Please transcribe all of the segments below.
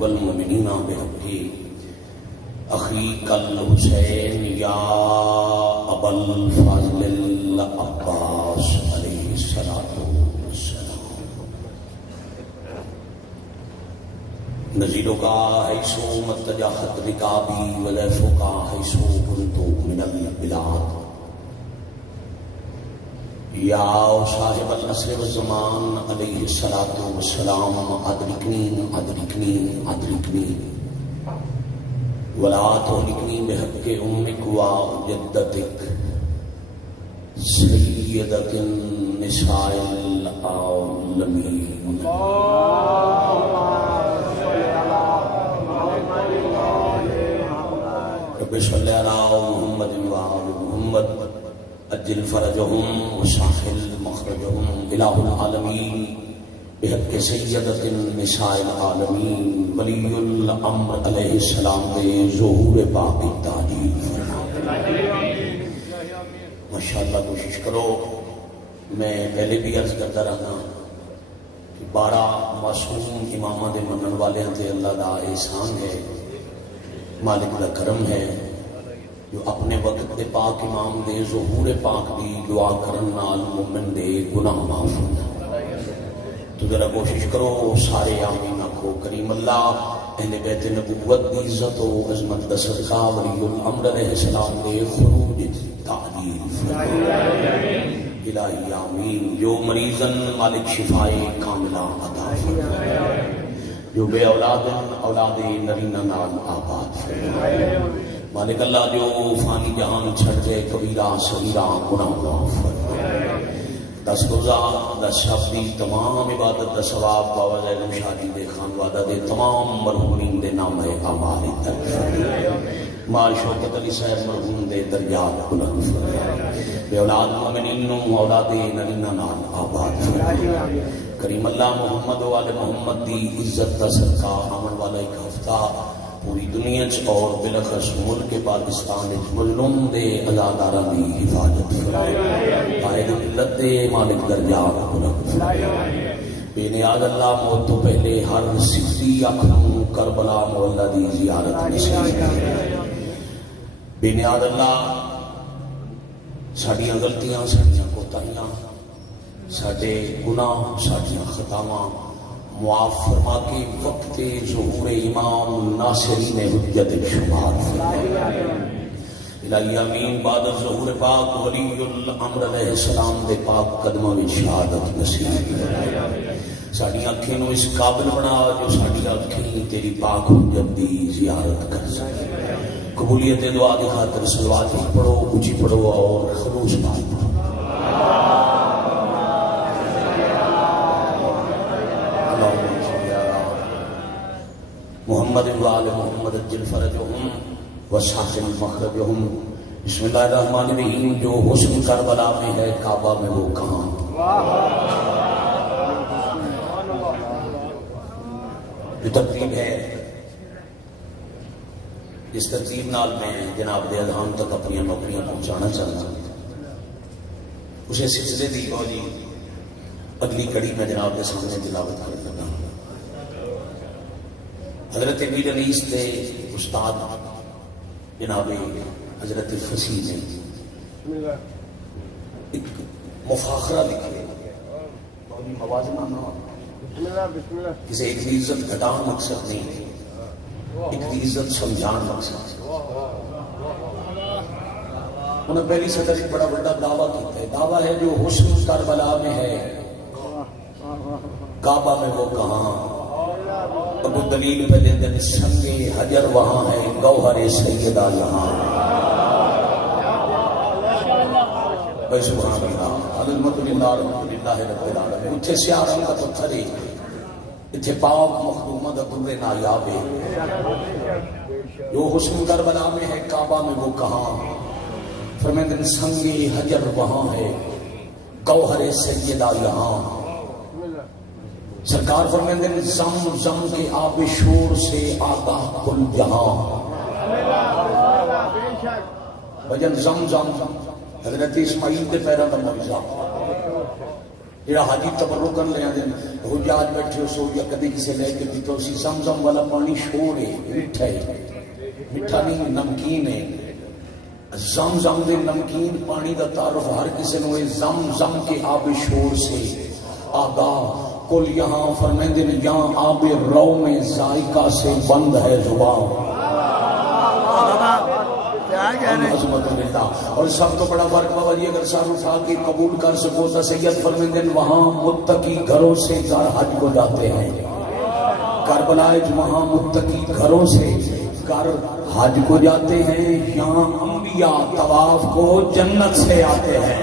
والمؤمنین بحق اخیک الحسین یا ابا الفضل العباس علیہ الصلوۃ والسلام نزیلوں کا حیثو متجاہت رکابی ولیفوں کا حیثو کنتو من البلاد یا صاحب العصر والزمان علیہ الصلوۃ والسلام ادرکنی ادرکنی ادرکنی ولا تهلكني بحق امك وجدتك سیدۃ النساء العالمین رب صل علی محمد وآل محمد اجل فرجهم وسهل مخرجهم الہ العالمین بحق سیدۃ النساء العالمین ولی الامر علیہ السلام کے ظہور پاک کی تعجیل فرمائے۔ ماشاءاللہ کوشش کرو، میں پہلے بھی عرض کرتا رہنا کہ 12 معصوم امامہ دے منن والے تے اللہ دا احسان ہے، مالک دا کرم ہے جو اپنے وقت دے پاک امام دے ظہور پاک دی دعا کرن نال مومن دے گناہ معاف ہوندے۔ تو ذرا کوشش کرو سارے آمین آکھو کریم اللہ اہل بیت نبوت دی عزت و عظمت دا صدقہ ولی الامر علیہ السلام دے خروج تعجیل فرمائے۔ الہی آمین۔ جو مریضن مالک شفائے کاملہ عطا فرمائے، جو بے اولادن اولاد نرینہ نال آباد فرمائے۔ مالک اللہ جو فانی جہان چھڑ دے کبیرہ صغیرہ گناہ معاف فرمائے۔ 10 روزہ 10 شب دی تمام عبادت دا ثواب بابا زید شادی دے خانوادہ دے تمام مرحومین دے نام اعمال درج فرمائے۔ مال شوکت علی صاحب مرحوم دے درجات بلند فرمائے۔ بے اولاد مومنین نو اولاد نرینہ نال آباد فرمائے۔ کریم اللہ محمد و آل محمد دی عزت دا صدقہ آمن والا ایک ہفتہ پوری دنیا اور بلخص ملک پاکستان مظلوم دے ازاداراں دی حفاظت فرمائے۔ قائد ملت دے مالک درجات بلند فرمائے۔ بے نیاز اللہ موت تو پہلے ہر سکتی اکھوں کربلا مولا دی زیارت نصیب فرمائے۔ بے نیاز اللہ ساڈیاں غلطیاں ساڈیاں کوتاہیاں ساڈے گناہ ساڈیاں خطاواں معاف فرما کے وقت ظہور امام ناصرین حجت شمار فرمائے۔ الہی آمین۔ بعد ظہور پاک ولی الامر علیہ السلام دے پاک قدموں میں شہادت نصیب فرمائے۔ ساڈی اکھیں نو اس قابل بنا جو ساڈی اکھیں تیری پاک حجت دی زیارت کر سکے۔ قبولیت دعا کی خاطر صلوات پڑھو، اونچی پڑھو اور خلوص نال پڑھو۔ محمد وآل محمد اجل فرجهم وسهل مخرجهم۔ بسم اللہ الرحمن الرحیم۔ جو حسن کربلا میں ہے کعبہ میں وہ کہاں؟ جو ترتیب ہے جس ترتیب نال میں جناب دے اذہان تک اپنی نوکریاں پہنچانا چاہتا ہوں، اسے سلسلے دی بولی اگلی کڑی میں جناب کے سامنے تلاوت کرنے لگا۔ حضرت امیر انیس دے استاد جناب حضرت فصیح نے ایک مفاخرہ لکھے، موازنہ نہ کسی ایک کی عزت گھٹان مقصد نہیں، ایک کی عزت سمجھان مقصد۔ انہوں نے پہلی صدر ایک بڑا بڑا دعویٰ کیتا ہے، دعویٰ ہے جو حسن کربلا میں ہے کعبہ میں وہ کہاں؟ ابو دلیل پہ دے دن سنگے حجر وہاں ہے گوہر سیدہ یہاں۔ بھائی سبحان اللہ، عظمت للہ الحمدللہ رب العالمین۔ اتھے سیاہ رنگ کا پتھر ہے، اتھے پاک مخدومہ دا در نایاب ہے۔ جو حسن کربلا میں ہے کعبہ میں وہ کہاں؟ فرمائیں سنگے حجر وہاں ہے گوہر سیدہ یہاں۔ سرکار فرمائیں گے زم زم کے آب شور سے آگاہ کل جہاں۔ وجن زم زم حضرت اسماعیل کے پیرا کا معجزہ جڑا حاجی تبرک کر لے آدھے حجاج بیٹھے ہو سو یا کدی کسی لے کے پیتا اسی زمزم والا پانی شور ہے، میٹھا ہے، میٹھا نہیں نمکین ہے. زمزم دے نمکین پانی دا تعارف ہر کسی نو ہے. زمزم کے آب شور سے آگاہ کل یہاں فرمیندے نے یہاں آب رو میں ذائقہ سے بند ہے زبان. عظمت اللہ. اور سب تو بڑا فرق بابا جی اگر سر اٹھا کے قبول کر سکو تو سید فرمیندے وہاں متقی گھروں سے گھر حج کو جاتے ہیں. کربلا وہاں متقی گھروں سے گھر حج کو جاتے ہیں. یہاں انبیاء طواف کو جنت سے آتے ہیں.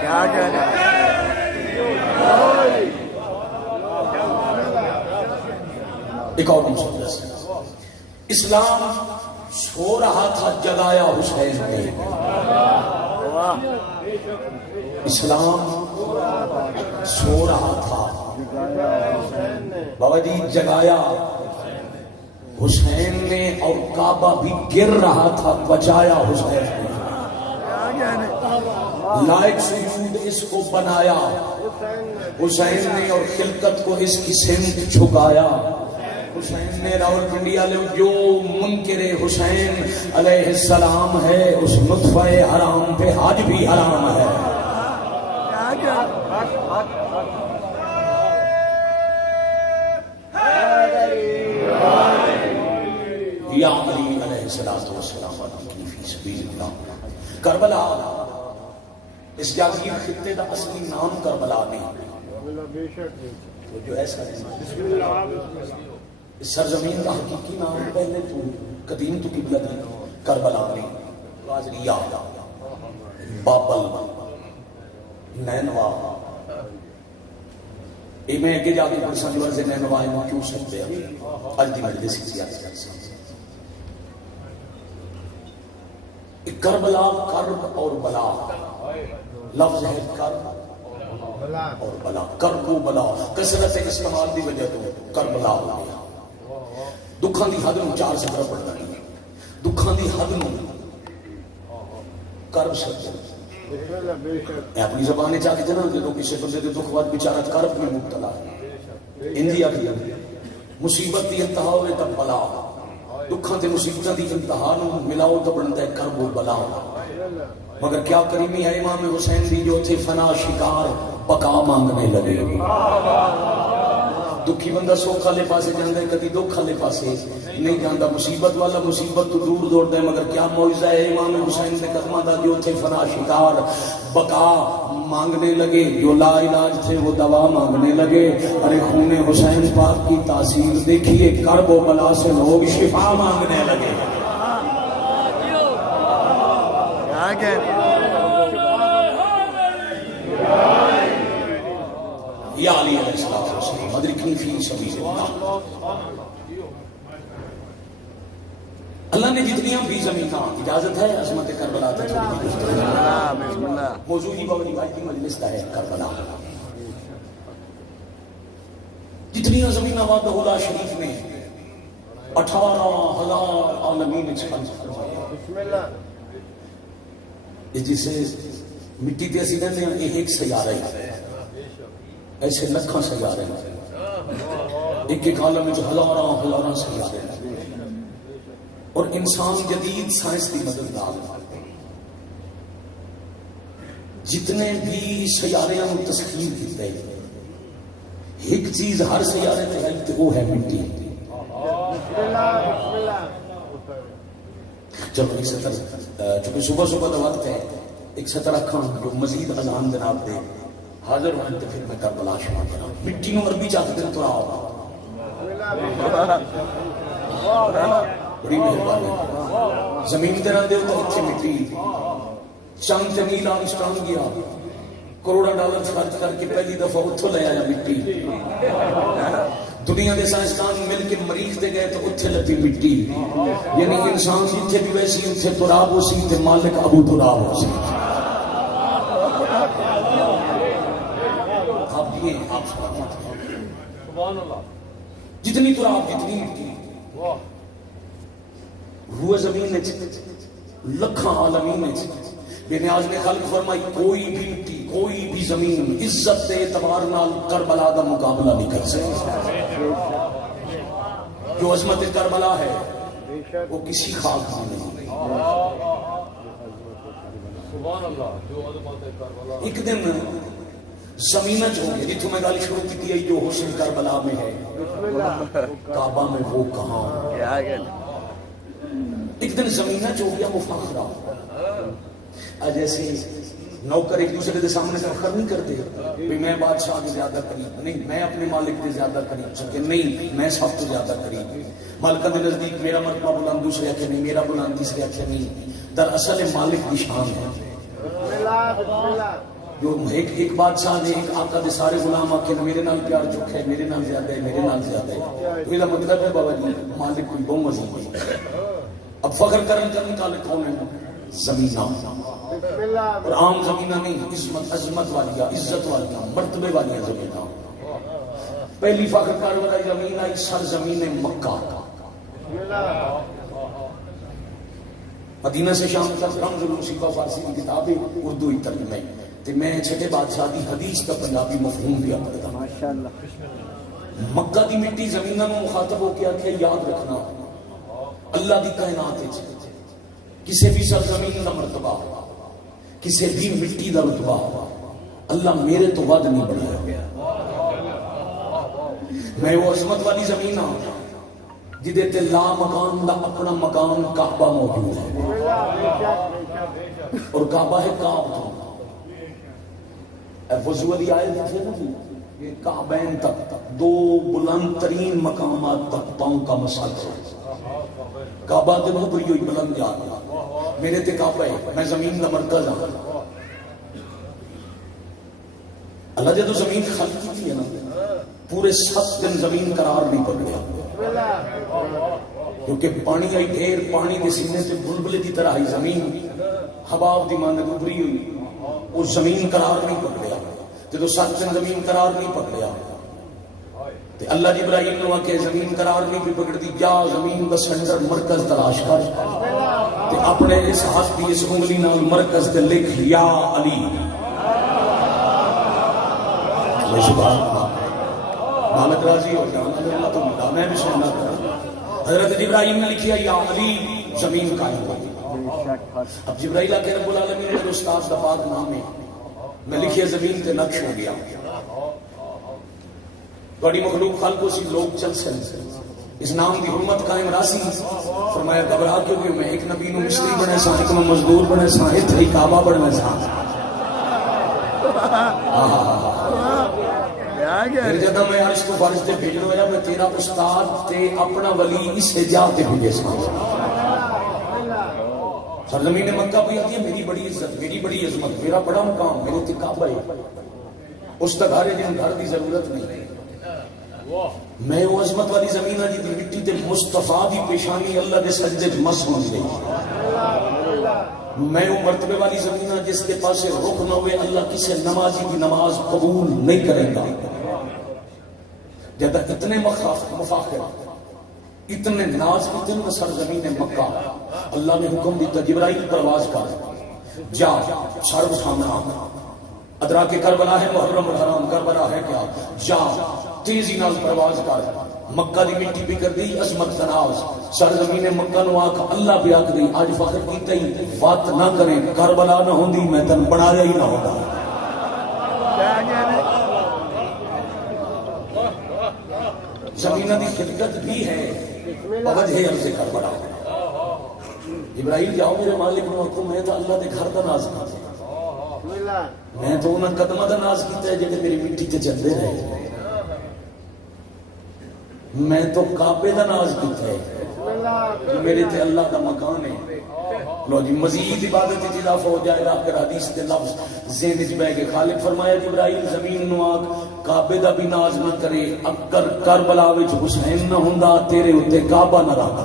کیا کہنا ایک اور مسئلہ اسلام سو رہا تھا جگایا حسین نے. اسلام سو رہا تھا بابا جی جگایا حسین نے. اور کعبہ بھی گر رہا تھا بچایا حسین نے. لائق سجود اس کو بنایا حسین نے اور خلقت کو اس کی سمت جھکایا حسین نے. راول پنڈی والے جو منکر حسین علیہ السلام ہے اس نطفہ حرام پہ حج بھی حرام ہے. یا علی علیہ السلام فی سبیل اللہ. کربلا اس جاگیر خطے کا اصلی نام کربلا نہیں جو ایسا اس سرزمین کا حقیقی نام پہلے تو قدیم تو قبلہ تھی کربلا نہیں. غازریہ بابل نینوا یہ میں اگے جا کے پرساں جو عرض نینوا ہے کیوں سکتے ہیں اج دی مجلس کی زیادہ کربلا کرب اور بلا لفظ ہے کرب اور بلا. کرب و بلا کثرت استعمال دی وجہ تو کربلا ہو گیا. دکھاں دی حد نوں 4 سطر پڑھنا نہیں. دکھاں دی حد نوں کرب سکتے اپنی زبان چاہ کے جنا جدو کسی بندے دے دکھ بعد بیچارہ کرب میں مبتلا انجی آتی مصیبت دی انتہا ہوئے تب بلا. دکھاں تے مصیبتاں دی انتہا نوں ملاؤ تو بنتا ہے کرب و بلا. مگر کیا کریمی ہے امام حسین دی جو تھے فنا شکار بقا مانگنے لگے. دکھی بندہ سوکھ والے پاسے جاندے کدی دکھ والے پاسے نہیں جاندا. مصیبت والا مصیبت تو دور دوڑدا ہے. مگر کیا معجزہ ہے امام حسین دے قدماں دا جو تھے فنا شکار بقا مانگنے لگے. جو لا علاج تھے وہ دوا مانگنے لگے. ارے خون حسین پاک کی تاثیر دیکھیے کرب و بلا سے لوگ شفا مانگنے لگے. یا علی علیہ السلام ادرکنی فی سبیل اللہ. اللہ نے جتنی بھی زمیناں اجازت ہے عظمت کربلا موضوع ہی بابا کی مجلس کا ہے کربلا. جتنی زمیناں وعدہ اللہ شریف نے 18,000 عالمین فرمایا. جسے مٹی تے اسی کہتے ہیں یہ ایک سیارہ ہے. ایسے لکھاں سیارے ہیں ایک ایک عالم میں جو ہزاراں سیارے ہیں. اور انسان جدید سائنس کی مدد نال جتنے بھی سیارے ہم تسخیر کیتے ہیں ایک چیز ہر سیارے تے ہے تے وہ ہے مٹی. چلو ایک سطر چونکہ صبح صبح کا وقت ہے ایک سطر رکھاں جو مزید اذان جناب دے حاضر ہونے تو پھر میں کربلا شما کرا. مٹی نو عربی چاہتے ہیں تو آؤ بڑی مہربانی. زمین دے رہے ہو تو اتنے مٹی چاند تے نیل آرمسٹرانگ گیا کروڑا ڈالر خرچ کر کے پہلی دفعہ اتھو لے آیا مٹی. دنیا کے سائنسدان مل کے مریخ تے گئے تو اتھے لتی مٹی. یعنی انسان جتھے بھی ویسی اتھے تراب ہو سی تے مالک ابو تراب ہو سی. جتنی تراب جتنی مٹی روح زمین لکھاں عالمین بے نیاز نے خلق فرمائی کوئی بھی مٹی کوئی بھی زمین عزت دے اعتبار نال کربلا دا مقابلہ نہیں کر سکتی. جو عظمت کربلا ہے وہ کسی خاک میں نہیں. ایک دن زمینہ جو ہے جتوں میں گالی شروع کی ہے جو حسن کربلا میں ہے کعبہ میں وہ کہاں. ایک دن زمینہ جو گیا مفاخرہ. جیسے نوکر ایک دوسرے کے سامنے فخر نہیں کرتے کہ میں بادشاہ کے زیادہ قریب نہیں, میں اپنے مالک کے زیادہ قریب سکے نہیں, میں سب کو زیادہ قریب. مالکہ کے نزدیک میرا مرتبہ بلند دوسرے آخر نہیں, میرا بلند تیسرے آخر نہیں. دراصل مالک کی شان ہے. جو ایک بادشاہ نے ایک آقا دے سارے غلام آکے میرے نال پیار چکا ہے, میرے نال زیادہ ہے, میرے نال زیادہ ہے. تو یہ مطلب ہے بابا جی مالک کوئی بہت مزید ہے. اب فخر کرنے کا کون ہے؟ زمینہ. اور عام زمینہ نہیں, عظمت والیاں, عزت والیاں, مرتبے والیاں زمینہ. پہلی فخر کر والی زمین آئی سرزمین مکہ. مدینہ سے شام تک رمز الموسیقہ فارسی کی کتاب ہے, اردو ہی ترجمہ ہے. تو میں چھٹے بادشاہ دی حدیث کا پنجابی مفہوم دیا پڑتا. مکہ دی مٹی زمینہ میں مخاطب ہو کے آکھے یاد رکھنا اللہ دی کائنات ہے کسی بھی سرزمین کا مرتبہ, کسی بھی مٹی کا رتبہ اللہ میرے تو ود نہیں بڑھایا. میں وہ عظمت والی زمین ہوں جدے تے لا مکان دا اپنا مکان کعبہ موجود ہے. اور کعبہ ہے کعبہ. وضو والی آیت دیکھئے نا جی, کعبین تک دو بلند ترین مقامات تک پاؤں کا مسافہ. کعبہ تے بہت بڑی ہوئی بلند جا میرے تے کعبہ ہے, میں زمین کا مرکز ہوں. اللہ جدو زمین خلق کی ہے نا پورے 7 دن زمین قرار نہیں پکڑیا کیونکہ پانی آئی ڈھیر, پانی کے سینے سے بلبلے کی طرح ہی زمین حباب دی مانند ابری ہوئی, وہ زمین قرار نہیں پکڑیا. جدو 7 دن زمین قرار نہیں پکڑیا تے اللہ جبرائیل نے آکھے زمین قرار نہیں بھی پکڑ دی, جا زمین کا سینٹر مرکز تلاش کر تے اپنے اس ہاتھ دی اس انگلی نال مرکز تے لکھ یا علی. سبحان اللہ, مالک راضی ہو جانا اللہ تو ملا, میں بھی سننا کرا. حضرت جبرائیل نے لکھیا یا علی, زمین قائم ہو گئی. اب جبرائیل آکے رب العالمین میرے استاد کا پاک نام ہے, میں لکھیا زمین تے نقش ہو گیا. بڑی مخلوق خلقوں سے لوگ چل سکتے اس نام کی حرمت قائم راسی. فرمایا گھبرا کیوں گئے, میں ایک نبی نو مستری بنے سا, ایک نو مزدور بنے سا, ایک ہی کعبہ بنے سا. پھر جدہ میں عرش کو فارش تے بھیجنو ہے, میں تیرا استاد تے اپنا ولی اس جا تے بھیجے سا. سرزمین مکہ بھی آتی ہے میری بڑی عزت, میری بڑی عظمت, میرا بڑا مقام, میرے تے کعبہ ہے. اس تک ہر جن گھر کی ضرورت نہیں. میں وہ عظمت والی زمین آجی دی مٹی تے مصطفیٰ دی پیشانی اللہ دے سجدے مس ہوں گئی. میں وہ مرتبے والی زمین جس کے پاس رخ نہ ہوئے اللہ کسی نمازی کی نماز قبول نہیں کرے گا. جب اتنے مفاخر, اتنے ناز, اتنے سرزمین مکہ, اللہ نے حکم دیتا جبرائیل پرواز کر, جا سر اٹھانا, ادرا کے کربلا ہے محرم الحرام, کربلا ہے کیا, جا تیزی نال پرواز کر. مکہ دی مٹی بھی کر دی عظمت کا ناز, سرزمین مکہ نو آکھ اللہ بھی آکھ دی آج فخر کیتا ہی بات نہ کریں, کربلا نہ ہوندی میں تن بنایا ہی نہ ہوتا. زمینہ دی خلقت بھی ہے وجہ عرض کربلا. ابراہیم جاؤ میرے مالک نو آکھو میں تو اللہ دے گھر دا ناز کیتا, میں تو انہاں قدمہ دا ناز کیتا ہے جڑے میری مٹی تے چلدے رہے. میں تو کعبے دا ناز کیتا ہے میرے تے اللہ کا مکان ہے. لو جی مزید عبادت اضافہ ہو جائے گا. پھر حدیث کے لفظ ذہن وچ بیٹھ کے خالق فرمایا جبرائیل زمین نو آکھ کعبے دا بھی ناز نہ کرے, اگر کربلا وچ حسین نہ ہوندا تیرے اوتے کعبہ نہ رہتا.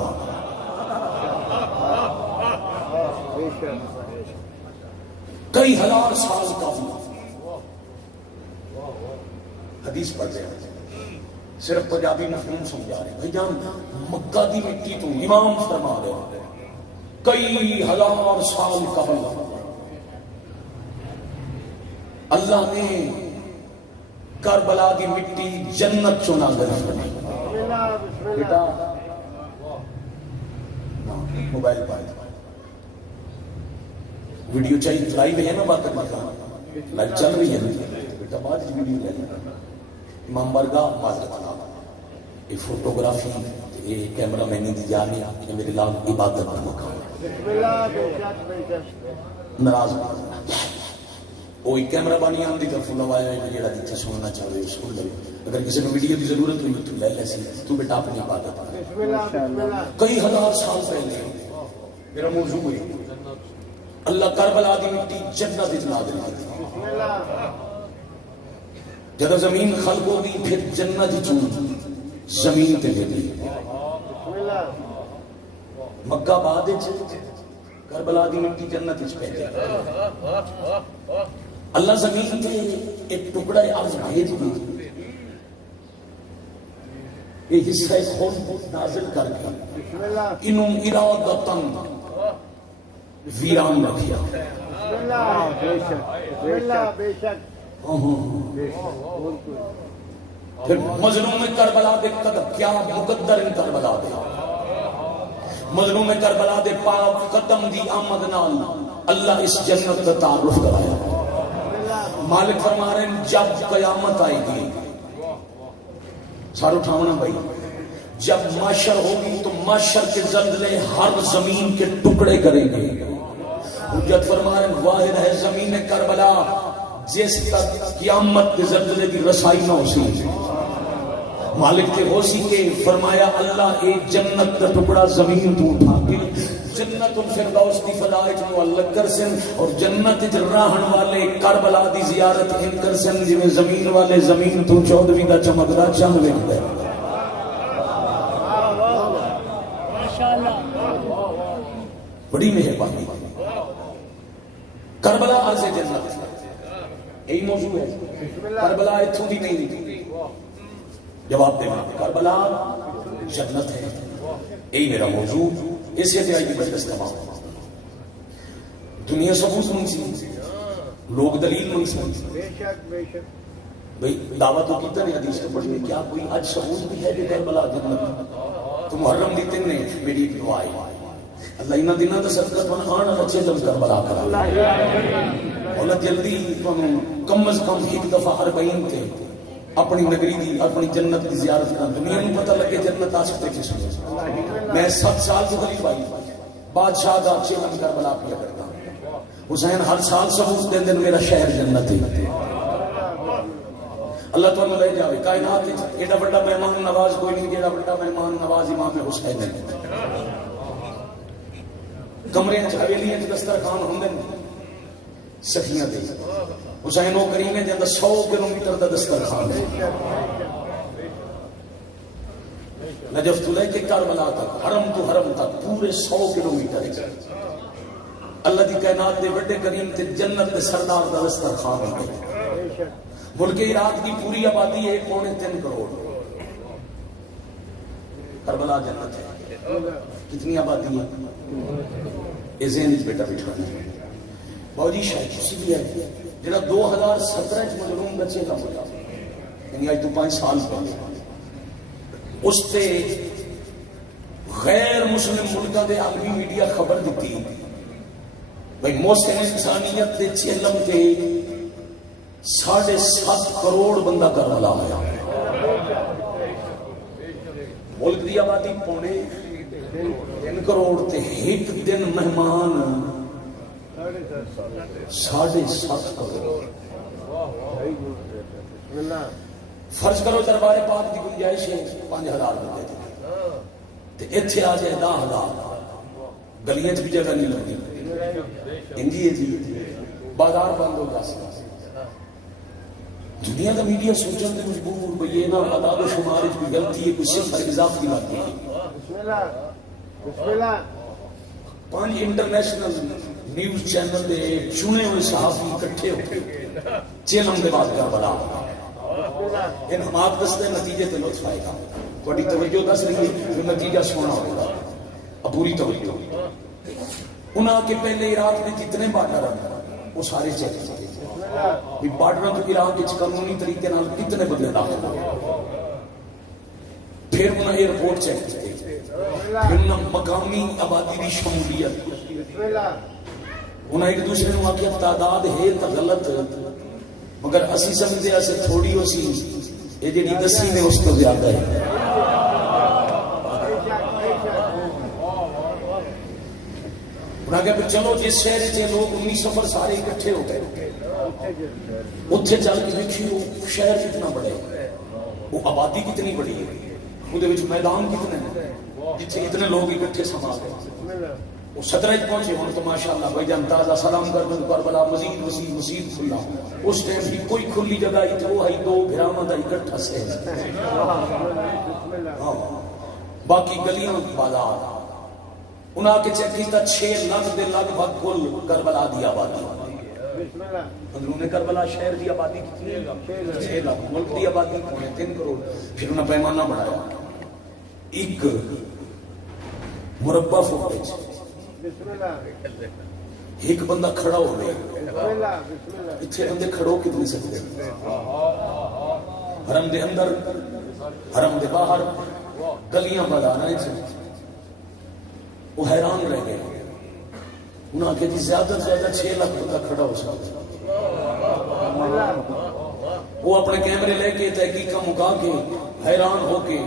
کئی ہزار سال کا حدیث پڑھ رہے ہیں, صرف پنجابی مفہوم سمجھا رہے ہیں. بھائی جان مکہ دی مٹی تو امام فرما رہے ہیں کئی ہزار سال قبل اللہ نے کربلا کی مٹی جنت چو نازل فرمائی. بیٹا موبائل پر ویڈیو چاہیے لائیو ہے نا بات کرنے کا لائیو چل رہی ہے بیٹا بعد ویڈیو لے امام برگاہ بات کرنا یہ فوٹوگرافی یہ کیمرہ مینی دی جانی یہ میرے لال عبادت کا مقام ناراض وہی کیمرہ بانی آن دی طرف لوایا ہے جیڑا جتھے سننا چاہے سن لے اگر کسی کو ویڈیو کی ضرورت ہوئی تو لے لے سی تو بیٹا اپنی عبادت کر کئی ہزار سال پہلے میرا موضوع ہوئی اللہ کربلا دی مٹی جنت وچ نازل کی جب زمین خلق ہوگی پھر جنت چون زمین تے گئی مکہ بعد کربلا دی مٹی جنت وچ پہنچی اللہ زمین تے ایک ٹکڑا ارض بھیج دی یہ حصہ خون نازل کر کے انہوں ارادتاً ویران رکھیا پھر مظلوم کربلا دے قدم کیا مقدر ان کربلا دے مظلوم کربلا دے پاک قدم دی آمد نال اللہ اس جنت کا تعارف کرایا مالک فرما رہے ہیں جب قیامت آئے گی سارو اٹھاونا بھائی جب معاشر ہوگی تو معاشر کے زلزلے ہر زمین کے ٹکڑے کریں گے حجت فرما رہے ہیں واحد ہے زمین کربلا جس تک قیامت کے زلزلے کی رسائی نہ ہو سی مالک کے ہو سی کے فرمایا اللہ ایک جنت کا ٹکڑا زمین تو اٹھا کے جنت الفردوس دی فضائل معلق کر سن اور جنت راہن والے کربلا دی زیارت ان کر سن جویں زمین والے زمین تو 14ویں دا چمکدا چم ویکھدا ہے ماشاءاللہ بڑی مہربانی کربلا عرض جنت یہی موضوع ہے کربلا اتھوں دی نہیں جواب دینا کربلا جنت ہے یہی میرا موضوع اس سے آئی کی مجلس تمام دنیا ثبوت منسی لوگ دلیل منسی بھئی دعویٰ تو کیتا نہیں حدیث کے پڑھنے کیا کوئی آج ثبوت بھی ہے کہ کربلا جنت تو محرم دیتے نے میری ایک دعا ہے اللہ انہاں دنوں تے صدقہ تھن آن اچھے دم کربلا کرا اللہ جلدی کم از کم ایک دفعہ ہر بین تے اپنی نگری دی اپنی جنت کی زیارت کرنا دنیا میں پتہ لگے جنت آ سکتے کس میں میں 7 سال سے غریب آئی بادشاہ دا 6 لم کربلا کیا کرتا حسین ہر سال ثبوت دے دن میرا شہر جنت ہے اللہ تو لے جاوے کائنات ایڈا بڑا مہمان نواز کوئی نہیں جیڑا بڑا مہمان نواز امام حسین ہے کمرے حویلی دسترخوان ہوندے سخیاں دے حسین و کریم دے اندر 100 کلومیٹر دا دسترخوان ہے نجف تو لے کے کربلا تک حرم تو حرم تک پورے 100 کلومیٹر اللہ دی کائنات دے بڑے کریم تے جنت دے سردار دا دسترخوان ہے ملک عراق کی پوری آبادی ہے 3.25 کروڑ کربلا جنت ہے کتنی آبادی ہے یہ ذہن بیٹا بٹھانا ہے باوجی شاید کسی بھی ہے جنہا 2017 مظلوم بچے کا ہو جاتا یعنی آج تو 5 سال پہلے اس تے غیر مسلم ملکہ دے عالمی میڈیا خبر دیتی بھئی محسن انسانیت دے چیلم کے 7.5 کروڑ بندہ کربلا آیا ملک دی آبادی 3 کروڑ تے ایک دن مہمان 7.5 کروڑ فرض کرو دربار پاک دی گنجائش ہے 5000 بندے تے ایتھے آ جائے 10,000 گلیاں بھی جگہ نہیں لگتی انجی ہے جی بازار بند ہو جا سکتا دنیا کا میڈیا سوچن تے مجبور بھئی یہ نہ عداد و شمار وچ کوئی غلطی ہے کوئی صفر اضافی لگتی ہے بسم اللہ 5 انٹرنیشنل نیوز چینل دے چنے ہوئے صحافی اکٹھے ہو کے چیلم دے بعد کربلا ان ہمات دستے نتیجے تے لطف آئے گا تھوڑی توجہ دس رہی ہے جو نتیجہ سونا ہوگا اب پوری توجہ انہاں کے پہلے عراق میں جتنے بارڈر ہیں وہ سارے چیک بھی بارڈر تو عراق وچ قانونی طریقے نال کتنے بندے داخل ہوئے، پھر انہاں ایئرپورٹ چیک کیتے، پھر انہاں مقامی آبادی دی شمولیت، انہاں ایک دوسرے نوں آکھیا تعداد ہے تا غلط مگر اسی سمجھدے اسے تھوڑی ہو سی، یہ جڑی دسی نے اس تو زیادہ ہے۔ انہاں کہا چلو جس شہر سے لوگ 19 سفر سارے اکٹھے ہو گئے اتنے چل کے دیکھیے وہ شہر کتنا بڑا ہے، وہ آبادی کتنی بڑی ہے، وہ میدان کتنے ہیں جتنے اتنے لوگ اکٹھے سما گئے۔ وہ 17 پہنچے ہوں تو ماشاءاللہ بھائی جان تازہ سلام کر دوں کربلا مزید وسیع مسید کھلا، اس ٹائم بھی کوئی کھلی جگہ ہی تو وہ ہی دو بھراواں دا اکٹھا سے باقی گلیاں بازار انہاں کے چیک کیتا 6 لاکھ دے لگ بھگ کل کربلا دی آبادی، اندرون کربلا شہر دی آبادی کتنی ہے 6 لاکھ، ملک دی آبادی 3 کروڑ۔ پھر انہاں پیمانہ بڑھایا، ایک مربع فٹ ایک بندہ کھڑا ہو گیا، اتنے بندے کھڑو کتنے سکتے، حرم دے اندر حرم دے باہر گلیاں بازار وہ حیران رہ گئے، انہوں نے کہا زیادہ سے زیادہ 6 لاکھ بندہ کھڑا ہو سکتا، وہ اپنے کیمرے لے کے تحقیقہ مکا کے حیران ہو کے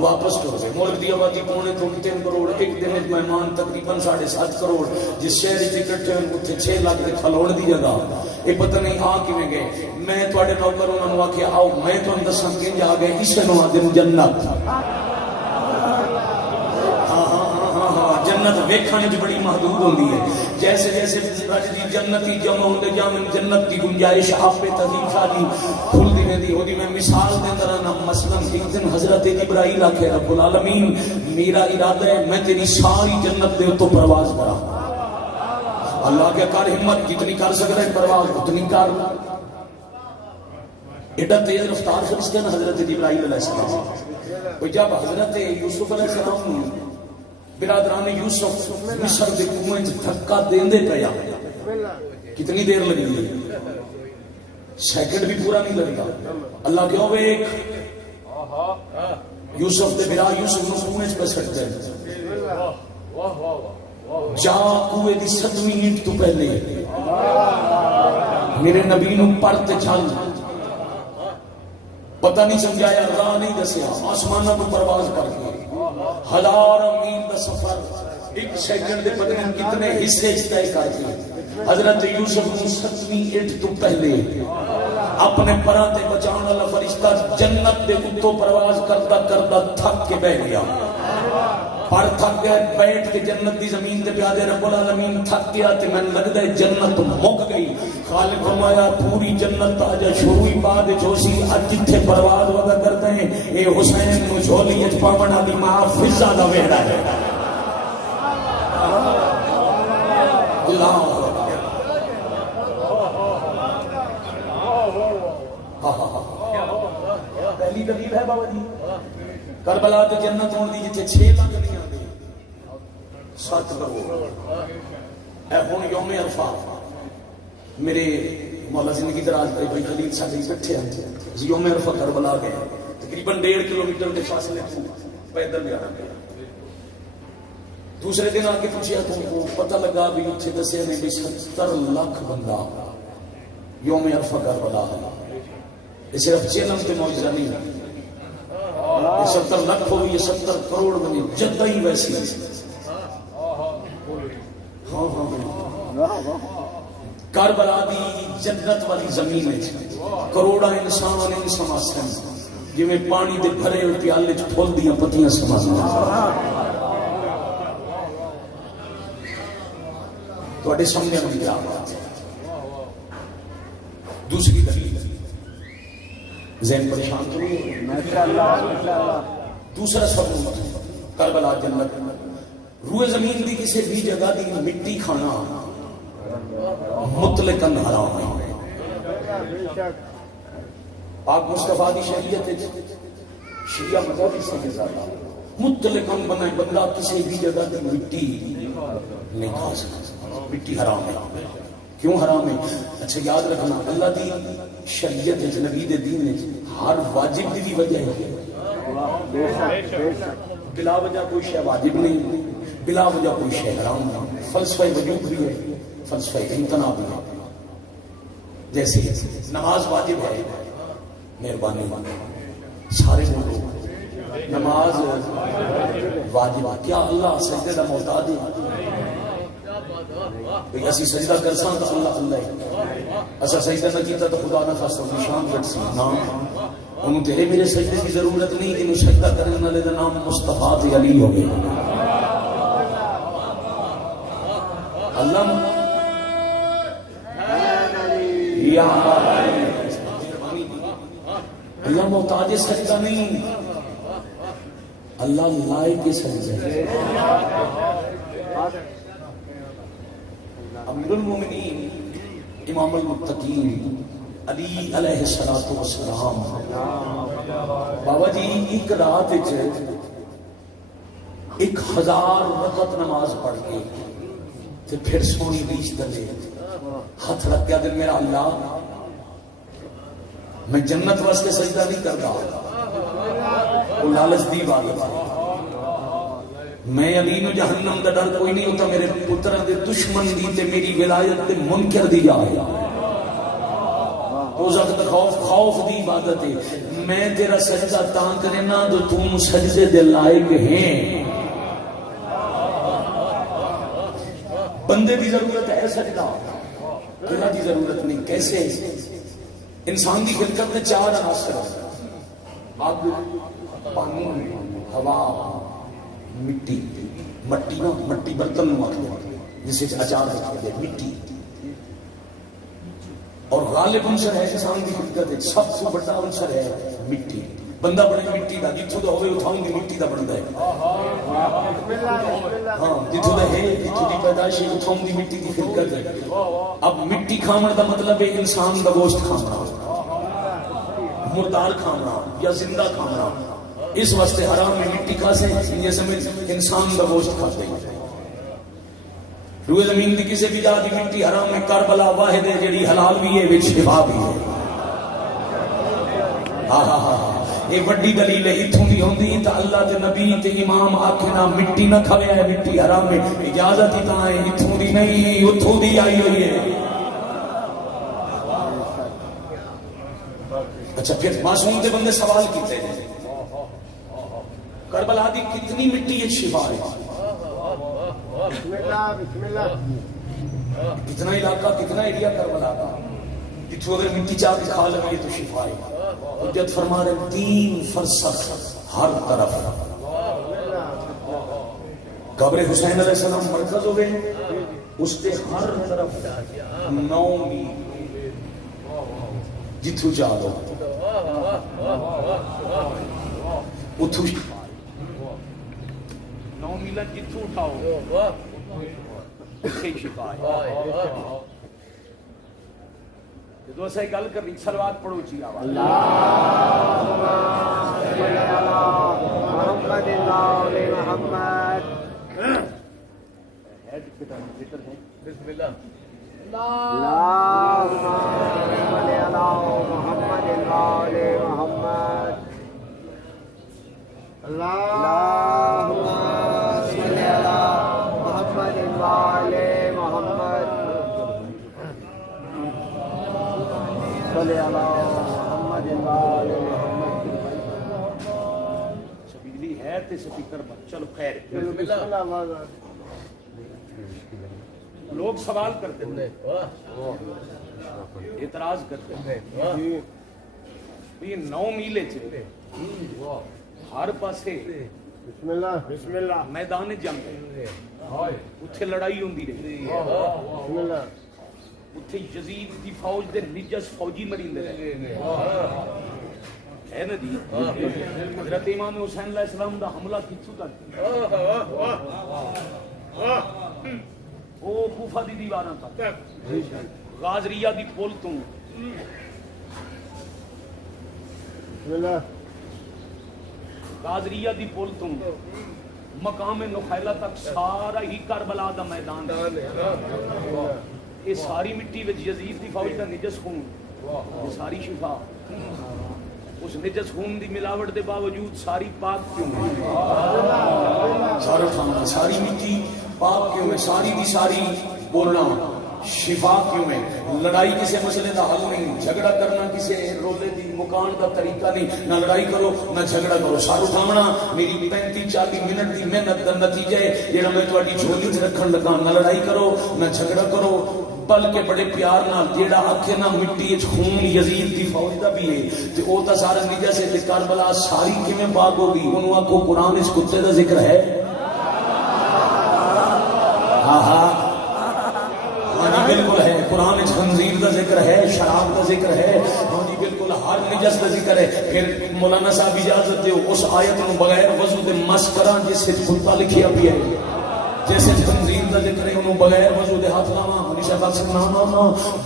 واپس کر گئے۔ ملک دی آبادی 2.3 کروڑ، ایک دن میں مہمان تقریباً 7.5 کروڑ، جس شہر سے اکٹھے اتنے 6 لاکھ کے کھلوڑ دی جگہ، یہ پتہ نہیں آ کیویں گئے۔ میں تواڈے نوکر انہاں نوں آکھیا آؤ میں تانوں دساں کہ آ گئے، اسے نوں آدھے جنت۔ جنت ویکھنے وچ بڑی محدود ہوندی ہے، جیسے جیسے رج دی جنتی جمع ہوندے جامن جنت دی گنجائش آپ پہ تزیم شادی کھلدی ویندی ہوندی۔ میں مثال دیندا رہنا، مثلا ایک دن حضرت جبرائیل آکھے رب العالمین میرا ارادہ ہے میں تیری ساری جنت دے تو پرواز کراں۔ اللہ کے کر ہمت جتنی کر سکتا ہے پرواز اتنی کر۔ ایڈا تیز رفتار فرشتے ہیں حضرت جبرائیل علیہ السلام۔ جب حضرت یوسف علیہ السلام برادران یوسف مصر کے کنویں دھکا دیندے پیا، کتنی دیر لگی ہے، سیکنڈ بھی پورا نہیں لگا۔ اللہ کیوں ایک یوسف دے برا یوسف نو کنویں پہ سٹ گئے، جا کنویں دی 7ویں منٹ تو پہلے میرے نبی نو پرت چل، پتہ نہیں سمجھایا، راہ نہیں دسیا، آسمانوں کو پرواز کر کے 1000 میل کا سفر ایک سیکنڈ دے پتہ نہیں کتنے حصے طے کر کے حضرت یوسف کو 7ویں اینٹ تو پہلے اپنے پراں تے بچاؤن والا فرشتہ جنت دے اتوں پرواز کرتا کرتا تھک کے بیٹھ گیا، پر تھک گئے بیٹھ کے جنت دی زمین تے پیادے رب العالمین تھک گیا تے میں لگدا ہے جنت مک گئی۔ خالق فرمایا پوری جنت آج شروع ہی بعد جوسی اج جتھے پرواز ودا کرتے ہیں اے حسین نو جھولی اچ پاون دی ماں فضا دا ویڑا ہے۔ اللہ پہلی دلیل ہے بابا جی کربلا تے جنت ہون دی جتھے 6 لاکھ نہیں آندے 7 کروڑ۔ اے ہن یوم عرفہ میرے مولا زندگی دراز کرے بھائی خلیل صاحب اکٹھے ہیں، یوم عرفہ کربلا گئے تقریباً 1.5 کلومیٹر کے فاصلے تو پیدل جانا پڑا۔ دوسرے دن آ کے پوچھا تو پتہ لگا بھی اتنے دسے نے بھی 70 لاکھ بندہ یوم عرفہ کربلا ہے۔ یہ صرف چیلم کے معجزہ نہیں ہے، یہ 70 لاکھ ہوئی، یہ 70 کروڑ بنی جدہ ہی ویسی ہے۔ ہاں ہاں کربلا دی جنت والی زمین ہے، کروڑا انسان ان سماسن جی میں پانی دے بھرے ہوئے پیالے چ پھول دیاں پتیاں سماسن۔ تواڈے سامنے ہم کیا بات ہے۔ دوسری دلیل ذہن پریشان تو نہیں، دوسرا ثبوت کربلا جنت، روئے زمین دی کسی بھی جگہ دی مٹی کھانا مطلقاً حرام ہے۔ پاک مصطفیٰ دی شریعت شریعہ مذہبی سے زیادہ مطلقاً بنائے بندہ کسی بھی جگہ دی مٹی نہیں کھا سکتا، مٹی حرام ہے۔ کیوں حرام ہے؟ اچھا یاد رکھنا، اللہ دی شریعت نبی دے دین ہے ہر واجب دی وجہ ہے، بلا وجہ کوئی شے واجب نہیں، بلا وجہ کوئی شے حرام نہیں۔ فلسفہ وجوب بھی ہے، فلسفہ امتناع بھی ہے۔ جیسے نماز واجب ہے، مہربانی سارے بولو نماز واجب ہے، کیا اللہ سجدے دا محتاج ہے؟ بھئی اسی سجدہ کرساں تو اللہ اللہ ہے، اسا سجدہ نہ کیتا تو خدا نہ خاصا نشان گٹ سی نا، انہوں تیرے میرے سجدے کی ضرورت نہیں، انہوں سجدہ کرنے والے دا نام مصطفیٰ علی ہو گئے۔ اللہ اللہ محتاج سجدہ نہیں، اللہ لائق سجدہ ہے۔ امیر المومنین امام المتقین علی علیہ السلام بابا جی ایک رات 1000 رکعت نماز پڑھ کے پھر سونی بیچ دلے ہاتھ رکھ کے دل میرا اللہ میں جنت واسطے سجدہ نہیں کرتا، وہ لالچ دی بات ہے، میں علی نو جہنم دا ڈر کوئی نہیں ہوتا، میرے پتر دے دشمن دی تے میری ولایت تے منکر دی جائے، دوزخ دا خوف دی عبادت ہے، میں تیرا سجدہ تاں کرے نا تو تم سجدے دے لائق ہیں۔ بندے دی ضرورت ہے سجدہ، اللہ دی ضرورت نہیں۔ کیسے؟ انسان دی خلقت میں 4 عناصر ہیں، آگ، پانی، ہوا، مٹی۔ مٹی نا، مٹی برتن مکھتے جسے اچار رکھتے ہیں، مٹی اور غالب عنصر ہے انسان دی خلقت ہے، سب سے بڑا عنصر ہے مٹی۔ بندہ بڑے مٹی دا، جتھوں دا ہوئے اتھاؤں دی مٹی دا بندا ہے، ہاں جتھوں دا ہے، جتھوں دی پیدائش ہے اتھاؤں دی مٹی دی خلقت ہے۔ اب مٹی کھانا دا مطلب ہے انسان دا گوشت کھانا، مردار کھانا یا زندہ کھانا، اس واسطے حرام میں مٹی کھا سے جیسے میں انسان دا گوشت کھاتے ہیں۔ روئے زمین دی کسی بھی جا دی مٹی حرام میں، کربلا واحد ہے جڑی حلال بھی ہے وچ شفا بھی ہے۔ ہاں ہاں ہاں یہ بڑی دلیل ہے، اتھوں دی ہوندی تا اللہ دے نبی تے امام آکھے نا مٹی نہ کھوے ہے، مٹی حرام ہے، اجازت ہی تاں ہے، اتھوں دی نہیں اتھوں دی آئی ہوئی ہے۔ اچھا پھر معصوم دے بندے سوال کیتے ہیں کربلا دی کتنی مٹی ہے شفا ہے؟ بسم اللہ بسم اللہ، کتنا علاقہ کتنا ایریا کربلا کا جتوں اگر مٹی چاہ کے کھا لگے تو شفا ہے۔ حجت فرما رہے 3 فرسخ ہر طرف قبر حسین علیہ السلام مرکز ہو گئے، اس کے ہر طرف 9 میل جتوں چاہ لو اتھو 9 میل جتوں اٹھاؤ اتھے شفا ہے۔ جدو اسے گل کرنی صلوات پڑھو چی آواز اللہم صلی علی محمد علی محمد۔ بسم اللہ اللہم صلی علی محمد علی محمد۔ اللہم صلی علی محمد علی محمد۔ صلی علی محمد علی محمد۔ بجلی ہے تے سپیکر بند، چلو خیر۔ بسم اللہ۔ لوگ سوال کرتے ہیں، اعتراض کرتے ہیں، یہ 9 میلے چلے ہر پاسے بسم اللہ بسم اللہ میدان جنگ ہے، اتھے لڑائی ہوندی رہی، بسم اللہ۔ اتھے یزید دی فوج دے نجس فوجی مریندے رہے ہے نا جی۔ حضرت امام حسین علیہ السلام دا حملہ کتھوں تک وہ کوفہ دی دیواراں تک، غازریہ دی پل تو بسم اللہ غازریہ دی پل تو مقام نخیلہ تک سارا ہی کربلا دا میدان یہ ساری مٹی وچ یزید دی فوج دا نجس خون، یہ ساری شفا اس نجس خون دی ملاوٹ دے باوجود ساری پاک کیوں ہے؟ ساری مٹی پاک کیوں ہے؟ ساری دی ساری بولنا شفا کیوں ہے؟ لڑائی کسی مسئلے دا حل نہیں، جھگڑا کرنا کسی رولے دی مکان دا طریقہ نہیں، نہ لڑائی کرو نہ جھگڑا کرو، سارو تھامنا میری 35-40 منٹ دی محنت دا نتیجہ ہے جڑا میں تہاڈی جھولی وچ رکھن لگا۔ نہ لڑائی کرو نہ جھگڑا کرو، بلکہ بڑے پیار نال جیڑا آکھے نا مٹی وچ خون یزید دی فوج دا بھی ہے تے او تا سارا نجس ہے، تے کربلا ساری کیویں پاک ہو گئی؟ اونوں آکھو قرآن وچ کتے دا ذکر ہے؟ ہاں ہاں جی بالکل ہے، قرآن وچ خنزیر دا ذکر ہے، شراب دا ذکر ہے، ہاں جی بالکل ہر نجس دا ذکر ہے۔ پھر مولانا صاحب اجازت دیو اس آیت نو بغیر وضو دے مس کراں جس وچ کتا لکھیا پیا ہے، جیسے خنزیر دا ذکر ہے انہوں بغیر وضو دے ہاتھ لاواں، ہمیشہ بات سے نا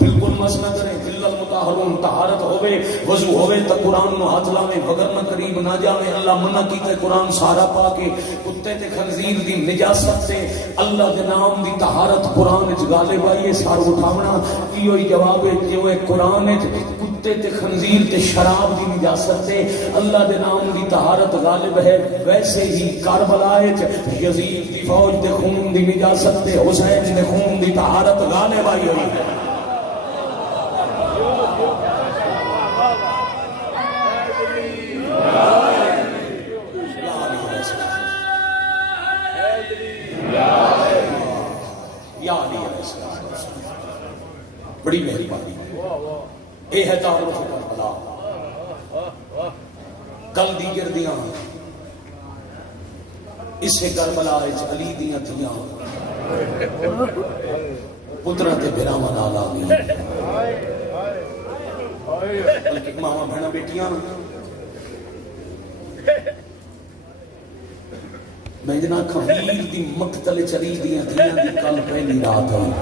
بالکل مس نہ کریں، الا المطہرون طہارت ہوے وضو ہوے تے قرآن نو ہاتھ لاویں، وگرنہ قریب نہ جاویں۔ اللہ منع کیتا ہے قرآن سارا پا کے، کتے تے خنزیر دی نجاست سے اللہ دے نام دی طہارت قرآن وچ غالب آئی ہے، سارا اٹھاونا ایو ہی جواب ہے جو ہے قرآن وچ کتے تے خنزیر تے شراب دی نجاست سے اللہ دے نام دی طہارت غالب ہے، ویسے ہی کربلا وچ یزید دی فوج دے خون دی نجاست تے حسین دے خون دی طہارت غالب آئی ہوئی ہے۔ بڑی مہربانی اے ہے تعارف کربلا۔ کل دی گردیاں اسے کربلا وچ علی دیاں تھیاں پتراں تے بھراواں نال آ گئی، بلکہ ماواں بہناں بیٹیاں میں جنا کھویر دی مقتل چلی دیاں تھیاں دی کل پہلی رات ہوئی۔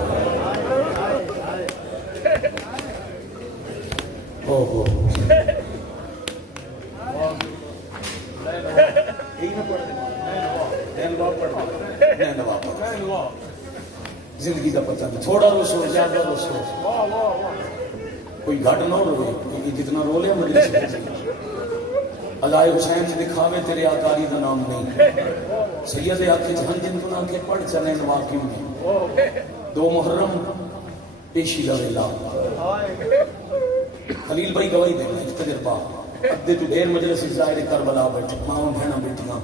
زندگی کا پتہ نہیں، تھوڑا روسو زیادہ روسو، کوئی گھٹ نہ روے، جتنا رو لیا مجلس علاء حسین سے دکھاوے تیرے آکاری کا نام نہیں۔ سید آنکھیں ہن جن تو آنکھیں پڑھ چلیں واقعوں میں 2 محرم پیشی دا ویلا، خلیل بھائی گواہی دینا ایک تجربہ، ادھے تو دیر مجلس ظاہر کربلا بیٹھے، ماں بہنا بیٹیاں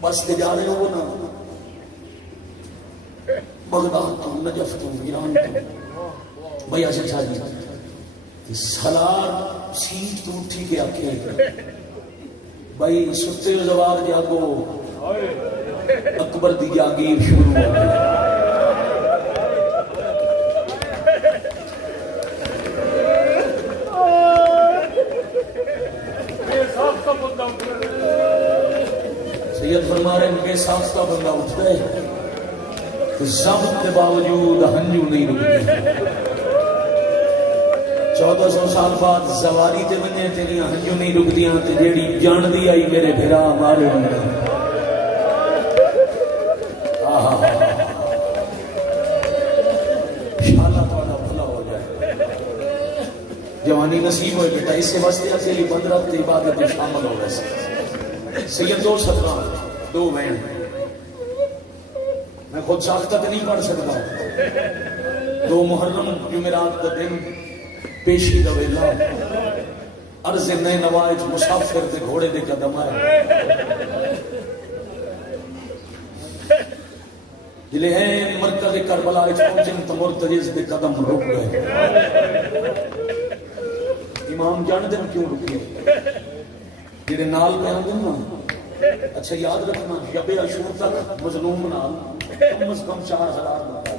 بس کے جا رہے ہو نا بغداد تو نجف تو ایران تو بھائی اچھا جی سلار سیٹ تو اٹھی کے آکے بھائی ستے زوار جاگو اکبر دی جاگیر شروع ہو گئی۔ سید فرما رہے ہیں بے ساختہ بندہ اٹھ گئے تو ضبط کے باوجود ہنجو نہیں رکتے۔ 1400 سال بعد زواری تے بنے تیریاں ہنجو نہیں رکدیاں تے جیڑی جان دی آئی میرے بھرا مارے ہوندے۔ انشاءاللہ تھوڑا بھلا ہو جائے، جوانی نصیب ہوئے بیٹا، اس سے واسطے اکیلی بدرت عبادت میں شامل ہو گئے۔ سید 2 صدقہ 2 وین میں خود ساختہ نہیں پڑھ سکتا، 2 محرم جمعرات کا دن پیشی دا ویلا، عرض نئے نواز مسافر دے گھوڑے دے قدم آئے، جلے ہیں مرکز کربلا پہنچن تو مرتجز دے قدم رک گئے۔ امام جان دن کیوں رکے؟ جنہیں نال پہ آدھن نا اچھا یاد رکھنا شب عاشور تک مظلوم نال کم از کم 4000 بتا،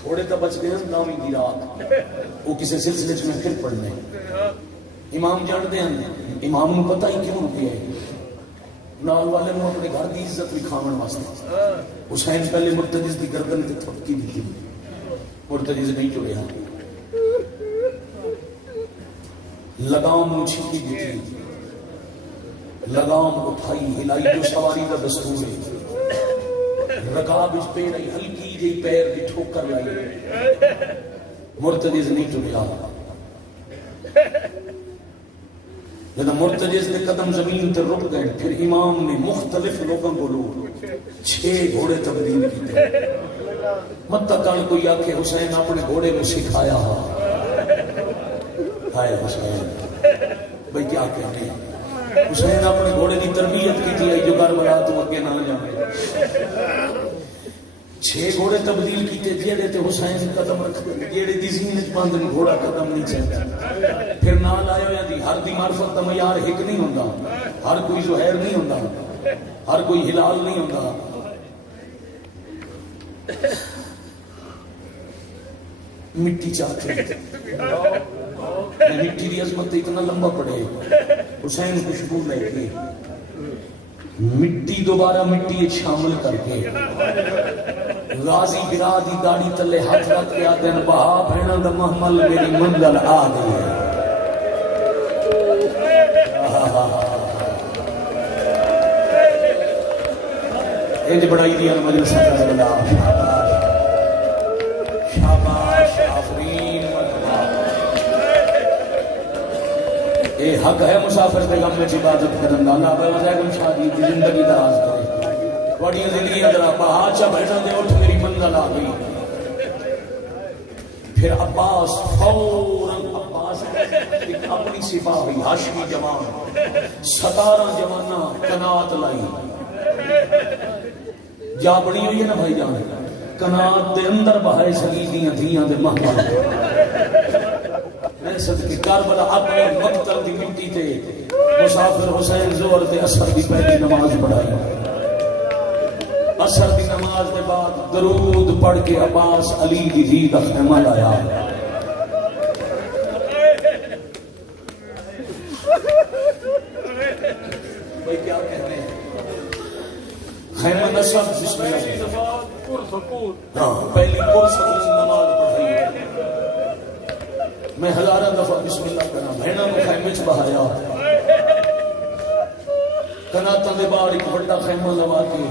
تھوڑے تو بچ گئے نامی دی رات وہ کسی سلسلے میں پھر پڑھنے۔ امام جانتے ہیں امام نو پتہ ہی کیوں رکے ہے، نال والے نو اپنے گھر دی عزت بھی کھاون واسطے۔ حسین پہلے مرتجز دی گردن تے تھپکی دی، مرتجز نہیں چڑیا، لگام نو چھپی دی، لگام اٹھائی ہلائی جو سواری کا دستور ہے، رکاب اس پہ رہی ہلکی جی پیر کی ٹھوکر لائی مرتجز نہیں ٹوٹا جب مرتجز کے قدم زمین تے رک گئے پھر امام نے مختلف لوگوں کو 6 گھوڑے تبدیل کیتے مت کل کوئی آکھے حسین اپنے گھوڑے میں سکھایا ہائے حسین بھئی کیا کہنے حسین اپنے گھوڑے کی تربیت کی تھی جو کربلا تو اگے نہ جانے 6 گھوڑے تبدیل کیتے جیڑے تے حسین قدم رکھ دے جیڑے دی زینت باندھن گھوڑا قدم نہیں چلتا پھر نال آیا ہوا دی ہر دی معرفت دا معیار ایک نہیں ہوندا ہر کوئی زہیر نہیں ہوندا ہر کوئی ہلال نہیں ہوندا مٹی چاہتے مٹی دی عظمت اتنا لمبا پڑے حسین خوشبو لے کے مٹی دوبارہ مٹی شامل کر کے غازی گرا دی گاڑی تلے ہاتھ رکھ کے آتے ہیں بہا بھینا دا محمل میری منزل آ گئی ہے انج بڑائی دیا مجلس کا اللہ شاباش آفرین مرحبا اے حق ہے مسافر پیغام میں عبادت کرن دا اللہ پہ وجہ کم شادی دی زندگی دراز کرے بڑی زندگی ادرا بہا چا بھیٹا دے اٹھ میری منزل آ گئی پھر عباس فوراً عباس اپنی سپاہی ہاشمی جوان 17 جوانہ کنات لائی جا بڑی ہوئی ہے نا بھائی جان کنات دے اندر بہائے سلیدیاں دھیاں دے محمد میں صدقے کربلا اپنے مقتل دی مٹی تے مسافر حسین زور دے اثر دی پہلی نماز پڑھائی اثر دی نماز دے بعد درود پڑھ کے عباس علی دی ذی دا خیمہ لایا بھائی کیا کہتے ہیں خیمہ نصب جس میں پہلی پرسکون نماز پڑھائی میں ہزارہ دفعہ بسم اللہ کرنا بہنہ میں خیمے چ بہایا کناتاں دے باہر ایک بڑا خیمہ لوا کے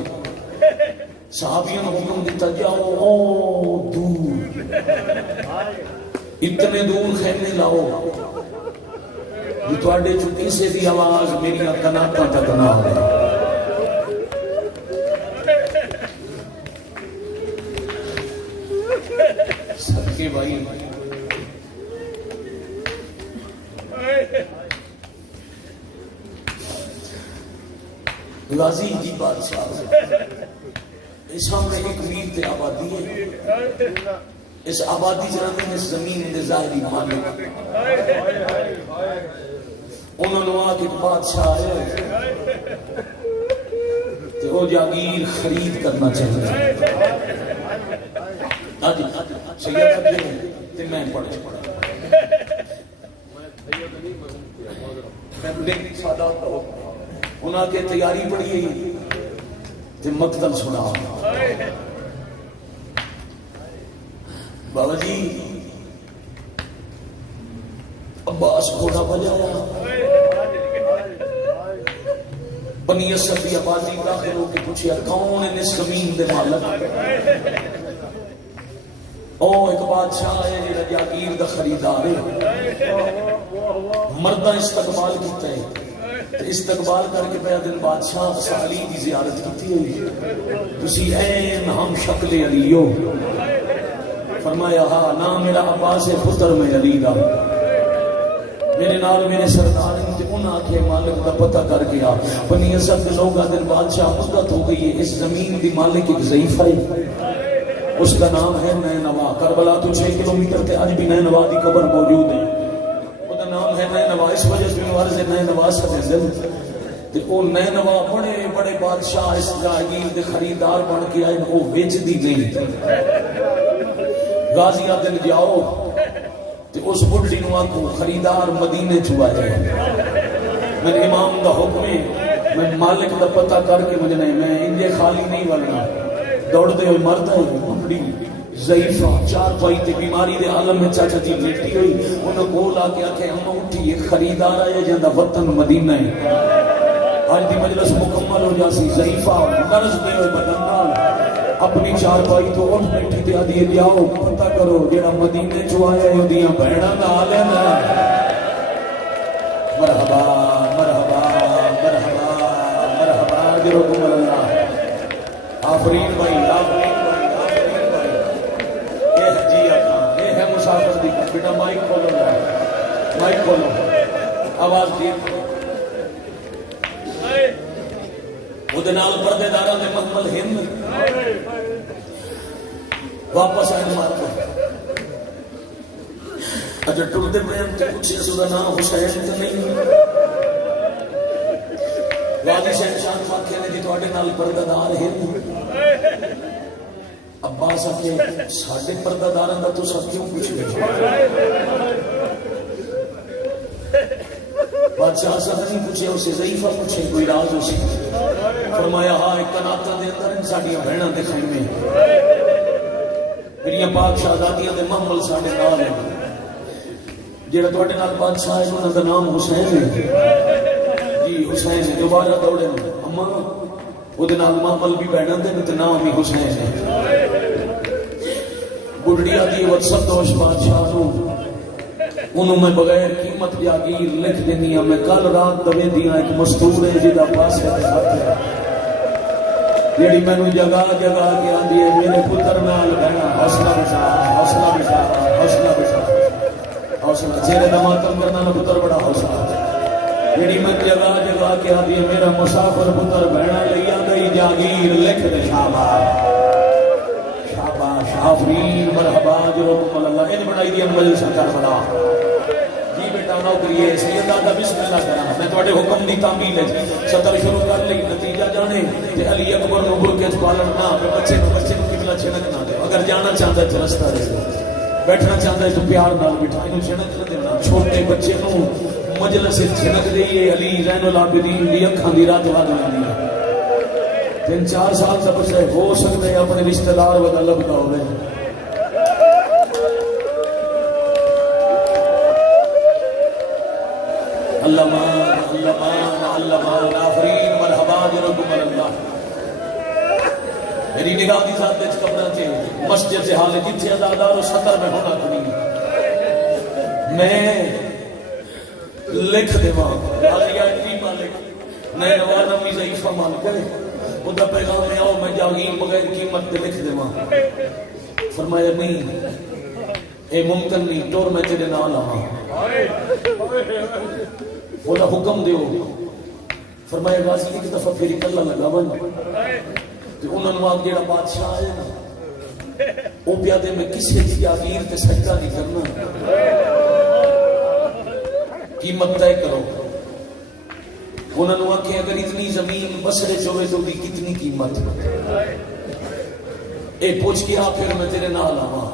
صحابیوں نے حکم دیتا جاؤ دور اتنے دور خیمے لاؤ جو تواڈے چ کسے دی آواز میری کناتاں تک نہ ہو صدقے بھائی غازی جی بادشاہ اس سامنے ایک میر تے آبادی ہے اس آبادی جنہیں اس زمین دے ظاہری مالک انہوں نے وہاں کے بادشاہ آئے تے وہ جاگیر خرید کرنا چاہتے ہیں آجی سید اکبر تے میں پڑھے انہاں کے تیاری پڑھی تے مقتل سنا بابا جی عباس گھوڑا بجایا بنی اسد کی آبادی داخل ہو کے پوچھا کون ہے اس زمین دے مالک او ایک بادشاہ ہے جڑا جاگیر دا خریدار ہے مردہ استقبال کیتا ہے استقبال کر کے پہلا دن بادشاہ علی کی زیارت کی ہوئی تسی این ہم شکل علی ہو فرمایا ہاں نام میرا عباس ہے پتر میں علی دا میرے نال میرے سردار نے انہاں کے مالک دا پتہ کر گیا بنی اسد کے لوگاں دن بادشاہ مدت ہو گئی ہے اس زمین دی مالک ایک ضعیف ہے اس کا نام ہے نینوا کربلا تو 6 کلومیٹر کے آج بھی نینوا دی قبر موجود ہے نام ہے نینوا اس وجہ سے عرض ہے نینوا سجن تے او نینوا بڑے بڑے بادشاہ اس جاگیر دے خریدار بن کے آئے وہ بیچ دی نہیں غازی دن جاؤ تے اس بڈھی نو آکھو خریدار مدینے چ آ جائے میں امام دا حکم ہے میں مالک دا پتہ کر کے مجھے نہیں میں انجے خالی نہیں ولنا دوڑتے ہوئے مرد ہے بڑی ضعیفہ چار پائی تے بیماری دے عالم میں چاچا جی لیٹی ہوئی انہوں کو لا کے آکھے ہم اٹھی ایک خریدار آیا جہاں دا وطن مدینہ ہے آج دی مجلس مکمل ہو جاسی ضعیفہ مرض دے ہوئے بدن نال اپنی چارپائی تو اٹھ بیٹھی تے آدھی جاؤ پتہ کرو جڑا مدینے چ آیا اودیاں بہناں نال ہے نا مرحبا مرحبا مرحبا مرحبا جرکم اللہ آفرین بھائی آفرین بھائی آفرین بھائی یہ ہے جی آقا یہ ہے مسافر دی بیٹا مائک کھولو مائک کھولو آواز دی وہ نال پردے داراں دے محمد ہند واپس آئے مار کر اچھا ٹردے پریم تے پوچھے سودا نام حسین تے نہیں غازی شہنشاہ مکے نے جی تواڈے نال پردہ دار ہند عباس کے ساڈے پردہ داراں دا تساں کیوں پوچھ گئے بادشاہ صاحب نہیں پوچھے اسے ضعیفہ پوچھے کوئی راز اسے فرمایا ہاں ایک کناتا دے اندر ان ساڑیاں بہناں دے خیمے میریاں پاک شہزادیاں دے محمل ساڑے نال ہیں جیڑا توڑے نال بادشاہ ہے انہوں کا نام حسین ہے جی حسین ہے دوبارہ دوڑے اما وہ دے نال محمل بھی بہناں دے تے نام بھی حسین ہے بڑھڑی آدھی وطسب دوش بادشاہ نو انہوں میں بغیر قیمت جاگیر لکھ دینی ہے میں کل رات دوے دیا ایک مستور ہے جدہ پاس ہے ہے جیڑی میں نے جگہ جگہ کے آدھی ہے میرے پتر نال بہنا حوصلہ بشارہ حوصلہ بشارہ حوصلہ بشارہ حوصلہ چہرے دماتم کرنا نہ پتر بڑا حوصلہ جیڑی میں جگہ جگہ کے آدھی ہے میرا مسافر پتر بہنا لیا گئی جاگیر لکھ دے شاباش شاباش آفرین مرحبا جرکم اللہ ان بڑائی دی انمجل سرکار بڑا جی بیٹا نوکری ہے سیدہ دا بسم اللہ کرنا میں توڑے حکم دی تعمیل ہے سطر شروع کر لی نتیجہ جانے کہ علی اکبر نو برکت پالن نہ بچے کو کتلا چھنک نہ دے اگر جانا چاہتا ہے رستہ دے بیٹھنا چاہتا ہے تو پیار نال بٹھا انہوں چھنک نہ دینا چھوٹے بچے نو مجلس سے چھنک دے یہ علی زین العابدین دی اکھاں دی رات واد لینی 3-4 سال تک بچے ہو سکتے اپنے رشتہ دار ودا لبدا ہوئے اللہ مان آفرین مرحبا جرکم اللہ میری نگاہ دی ذات وچ قبراں تے مسجد سے حال جتھے عزادار و سطر میں ہونا کنی میں لکھ دیواں غازی اجری مالک میں نواز امی ضعیفہ مالک ہے خدا پیغام میں آؤ میں جاگیر بغیر قیمت پہ لکھ دیواں فرمایا نہیں اے ممکن نہیں دور میں تیرے نال آواں بولا حکم دیو فرمایا غازی ایک دفعہ پھر اکلا لگا بن تو انہوں نے آپ جیڑا بادشاہ ہے نا وہ پیادے میں کسی کی آگیر تے سجدہ نہیں کرنا قیمت طے کرو انہوں نے آکھے اگر اتنی زمین بسرے چوے تو بھی کتنی قیمت اے پوچھ کیا پھر میں تیرے نال آواں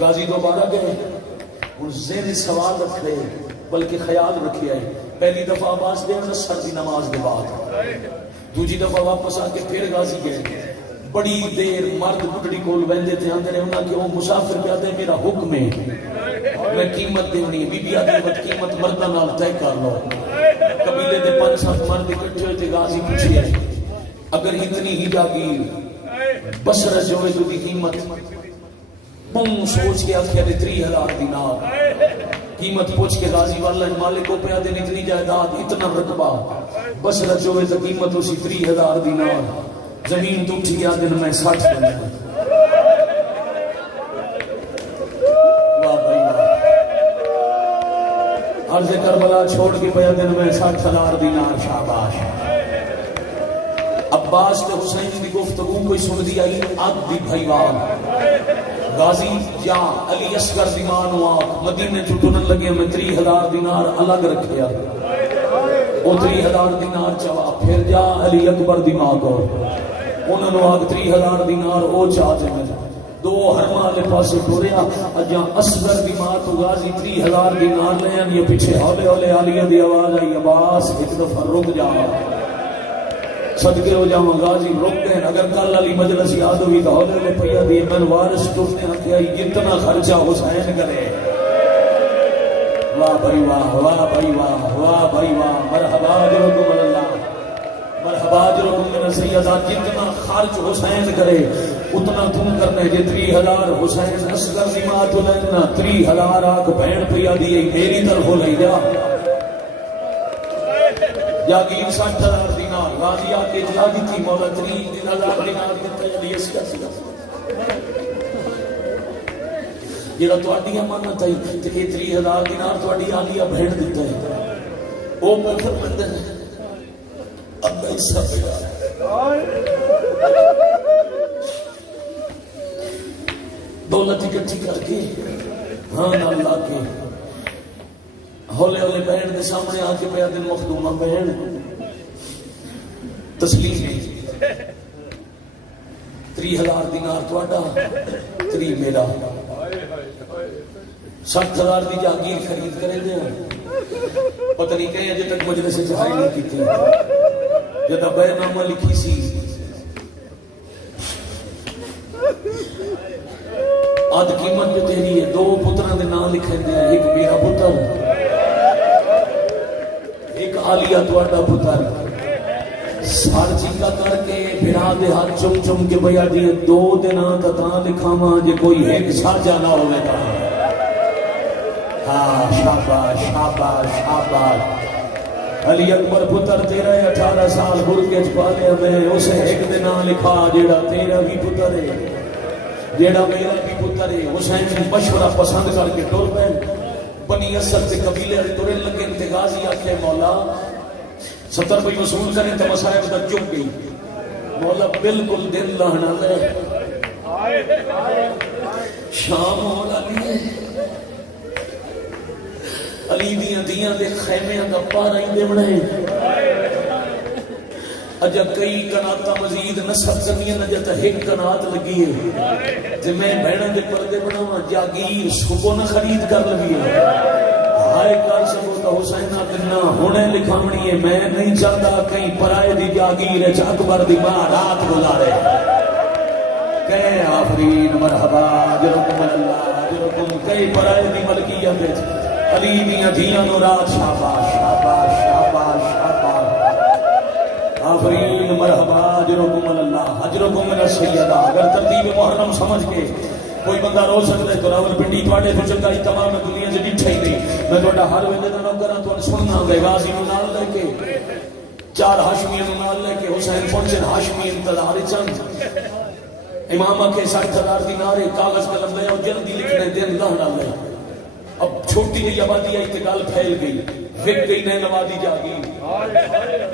غازی دوبارہ گئے اور ذہن سوال رکھے بلکہ خیال رکھے آئے پہلی دفعہ آواز دے سر دی نماز دے بعد دوجی دفعہ واپس آ کے پھر غازی گئے بڑی دیر مرد بڑی کول ویندے تھے اندر انہاں کہ وہ مسافر پہ آتے میرا حکم ہے میں قیمت دینی بی بی آدھی وقت قیمت مردہ نال طے کر لو قبیلے دے 5-7 مرد اکٹھے ہوئے تھے غازی پوچھئے اگر اتنی ہی جاگیر بسر جو ہے تو دی قیمت بم سوچ کے آخیا دے 30,000 دینار قیمت پوچھ کے غازی والا مالک کو پیا دین اتنی جائیداد اتنا رقبہ بس رجوے تو قیمت اسی 30,000 دینار زمین تو اٹھی گیا دن میں 60 بنے واہ بھائی واہ عرض کربلا چھوڑ کے پیا دن میں 60,000 دینار شاباش عباس تے حسین کی گفتگو کوئی سن دیا آگ دی بھائیوان غازی یا علی اصغر دیمان واق مدینے چھٹونن لگے میں 30,000 دینار الگ رکھیا او 30,000 دینار چوا پھر جا علی اکبر دیمان کو انہوں نے آگ 30,000 دینار او چاہتے میں دو حرمہ لے پاسے ٹوریا اجا اصغر دیمان تو غازی 30,000 دینار لے یہ پیچھے ہولے ہولے علیہ دی آواز آئی عباس ایک دفعہ رک جا صدقے ہو جاؤں غازی رک گئے اگر کل علی مجلس یاد ہوئی تو ہولے لے پیا دی من وارث ٹوٹنے آکھیا اتنا خرچہ حسین کرے واہ بھائی واہ واہ بھائی واہ واہ بھائی واہ مرحبا جرکم اللہ مرحبا جرکم من سیدہ جتنا خرچ حسین کرے اتنا تم کرنے جے 3000 حسین اصغر دی ماں تو لینا 3000 آکھ بہن پیا دی میری طرف ہو لئی جا جاگیر 60,000 دینار غازی آکے جلا دی تھی مولا 30,000 دینار دیتا علی اسکر سی جیڑا تو آڈی امانت ہے تے 30,000 دینار تو آڈی آلیہ بہن دیتا ہے وہ پر فرمند ہے اب ایسا پیدا دولت اکٹھی کر کے ہاں اللہ کے ہولے ہولے بہن دے سامنے آ کے پیا دن مخدومہ بہن تسلیم نہیں 30,000 دینار تو آڈا 30 میرا 60,000 دی جاگیر خرید کرے دے پتہ نہیں کہیں اجے تک مجلس سے چاہائی نہیں کی تھی جدہ بے نامہ لکھی سی آدھ قیمت جو تیری ہے 2 پتران دے نام لکھیں دے ایک میرا پتر ایک آلیہ توڑا پتر سار چنگا کر کے بھیڑا دے ہاتھ چم چم کے بیا دیئے 2 دنان تتان لکھاما جے کوئی ایک ساجہ نہ ہوئے گا ہاں شاباش شاباش شاباش علی اکبر پتر تیرا 18 سال برکج پالے میں اسے ایک دنان لکھا جیڑا تیرا بھی پتر ہے جیڑا میرا بھی پتر ہے حسین مشورہ پسند کر کے ٹور پہن بنی اسد سے قبیلے ٹورن لگے انتغازی آکھے مولا 70 روپے وصول کریں تو مسائب تک چپ گئی مولا بالکل دل لہنا لے شام ہونا لیے علی دیاں دے خیمے کا پارا ہی دے بڑھے اجا کئی کناتا مزید نصب کرنی نجا ایک کنات لگی ہے تے میں بہنوں دے پردے بناواں جاگیر صبح نہ خرید کر لگی ہے ہائے کر سکو تو حسینہ دنہ ہونے لکھامنی ہے میں نہیں چاہتا کہیں پرائے دی جاگیر ہے اکبر دی ماں رات گزارے کہیں آفرین مرحبا جرکم اللہ جرکم کہیں پرائے دی ملکیت ہے علی دیاں دیاں نو رات شاباش شاباش شاباش شاباش آفرین مرحبا حجرکم اللہ حجرکم من السیدہ اگر ترتیب محرم سمجھ کے کوئی بندہ رو سکتا ہے تو راول پنڈی تواڈے تو چنگائی تمام دنیا سے ڈٹھا ہی نہیں میں تواڈا ہر ویلے دا نو کراں تو سننا گئے غازی نو نال لے کے 4 ہاشمیاں نو نال لے کے حسین پہنچے ہاشمی انتظار چند امام کے 60,000 دینار کاغذ قلم لے اور جلدی لکھنے دین اللہ نال لے اب چھوٹی نہیں آبادی آئی تے گل پھیل گئی وک گئی نئے نوادی جاگی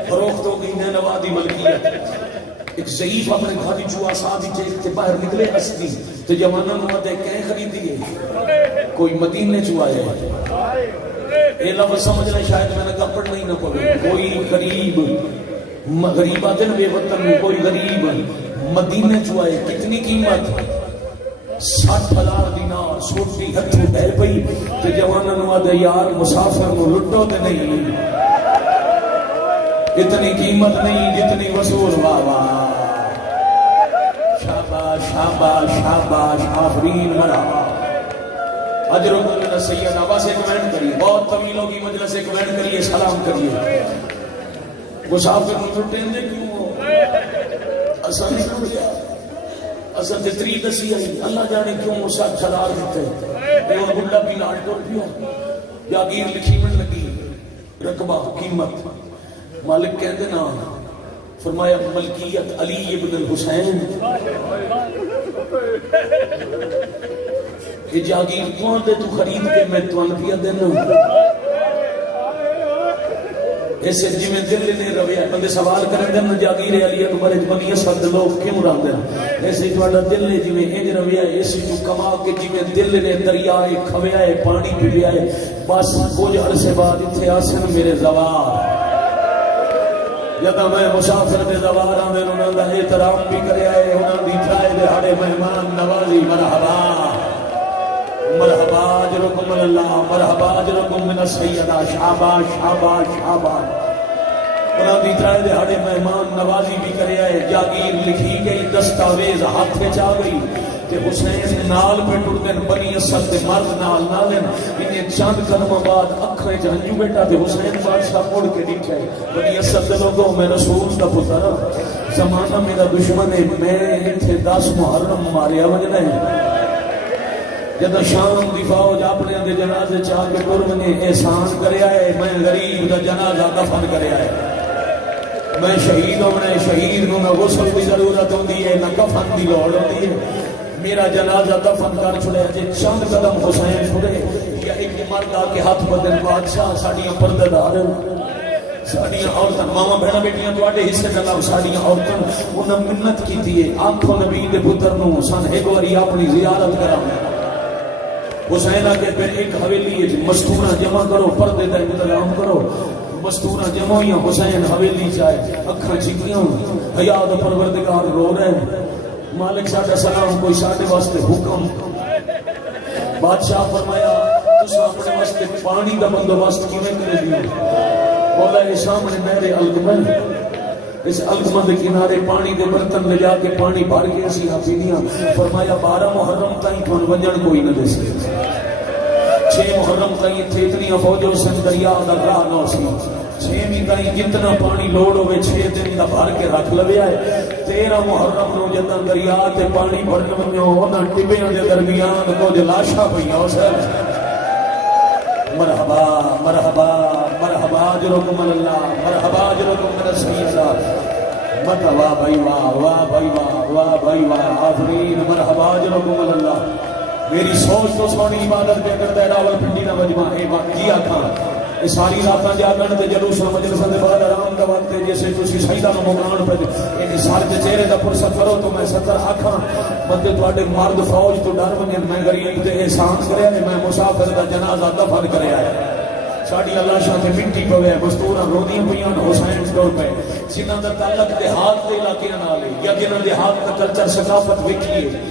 فروخت ہو گئی نئے نوادی ملکیت ایک ضعیف اپنے گھاری چوہا ساتھ ہی چیک باہر نکلے اسدی تو جوانہ نوادے کہیں خریدی ہے کوئی مدینے چوہا ہے یہ لفظ سمجھنا شاید میں نے کہا پڑھنا ہی نہ پڑے کوئی غریب غریب آتے نا بے وطن میں کوئی غریب مدینے چوہا ہے کتنی قیمت 60,000 دینار سوٹی ہتھو ہے پئی تے جوانہ نوادے یار مسافر نو لٹو تے نہیں اتنی قیمت نہیں جتنی وصول واوا شاباش شاباش شاباش آفرین مرحبا اجرکم من السیدہ بس ایک وینڈ کریے بہت طویل ہوگی مجلس ایک وینڈ کریے سلام کریے مسافر نو لٹیں دے کیوں ہو اصل نہیں لٹیا اصل تے 3 دسی آئی اللہ جانے کیوں مسا چھلار دیتے اے ان بڑا بھی لاٹ ٹور پیو جاگیر لکھی من لگی رقبہ قیمت مالک کہتے نا فرمایا ملکیت علی ابن الحسین یہ جاگیر کون دے تو خرید کے میں تو انبیاء دینا ایسے جی میں دل نے رویا بندے سوال کریں دن جاگیر علی اکبر بنی اسد لوگ کیوں رہا دیں ایسے جوڑا دل نے جی میں انج رویا ایسے جو کما کے جی میں دل نے دریائے کھویائے پانی پیلیائے بس کچھ عرصے بعد اتھے آسن میرے زوار جدا میں مسافر دے زوار آنے انہوں نے احترام بھی کرے آئے انہوں نے جائے دے ہڑے مہمان نوازی مرحبا مرحبا اجرکم اللہ مرحبا اجرکم من السیدہ شاباش شاباش شاباش دی ترائے دہاڑے مہمان نوازی بھی کرے آئے، جاگیر لکھی گئی، دستاویز ہاتھ میں چاہ گئی تے حسین نال پہ ٹر دن، بنی اسد دے مرد نال نالن، انہیں چند قدم بعد اکھرے جہنجو بیٹا تے حسین بادشاہ مڑ کے دیکھے بنی اسد دے لوگوں میں رسول کا پتر زمانہ میرا دشمن ہے، میں تھے 10 محرم ماریا وجنا ہے جدہ شام دی فوج اپنے دے جنازے چاہ کے قربانی احسان کرے آئے، میں غریب دا جنازہ دفن کرے آئے، میں شہید ہونا ہے، شہید کو نہ غسل کی ضرورت ہوتی ہے نہ کفن دی لوڑ ہوتی ہے، میرا جنازہ دفن کر چھڑے جے چند قدم حسین چھڑے یا ایک مرد آ کے ہاتھ بدن بادشاہ ساڑیاں پردے دار ساڑیاں عورتاں ماما بہنا بیٹیاں تو آٹے حصے نہ ساڑیاں عورتاں انہاں منت کی تھی آنکھوں نبی دے پتر نو سن ایک واری اپنی زیارت کرا حسین آگے پھر ایک حویلی ہے مستورہ جمع کرو پردے دا انتظام کرو، مستورہ جمع ہوئی حسین حویلی چاہے اکھاں چکیاں حیات پروردگار رو رہے مالک ساڑھا سلام کوئی ساڑھے واسطے حکم، بادشاہ فرمایا تسا اپنے واسطے پانی دا بندوبست کیویں کرے دیو، مولا یہ سامنے نہر القمل، اس القمل کے کنارے پانی دے برتن لے جا کے پانی بھر کے اسی پیلیاں، فرمایا 12 محرم تائیں تھون ونجن کوئی نہ دے سکے، 6 محرم تائیں تھے اتنی فوجوں سے دریا دا راہ نہ سی، 6ویں تائیں جتنا پانی لوڑ ہوئے 6 دن دا بھر کے رکھ لوے آئے، 13 محرم نو جتنا دریا تے پانی بھرن ونجو انہاں ٹبیاں دے درمیان کچھ لاشاں پئیاں حسین مرحبا مرحبا مرحبا اجرکم اللہ مرحبا اجرکم من السیدہ مت واہ بھائی واہ بھائی واہ بھائی واہ آفرین مرحبا اجرکم اللہ، میری سوچ تو سونی عبادت پہ کرتا ہے راول پنڈی نہ مجمع اے کیا تھا یہ ساری راتاں جاگن تے جلوس مجلس دے بعد آرام دا وقت جیسے تسی سجدہ نو مکان پہ ان سارے تے چہرے دا فرصت کرو تو میں 70 آکھاں بندے تواڈے مرد فوج تو ڈر ونجے میں غریب تے احسان کریا میں مسافر دا جنازہ دفن کریا ہے، ساڑی اللہ شاہ تے مٹی پوے مستوراں رودیاں پیاں حسین ٹر پے جنہاں دا تعلق دیہات دے علاقے نال ہے یا جنہاں دیہات دا کلچر ثقافت وکھی ہے،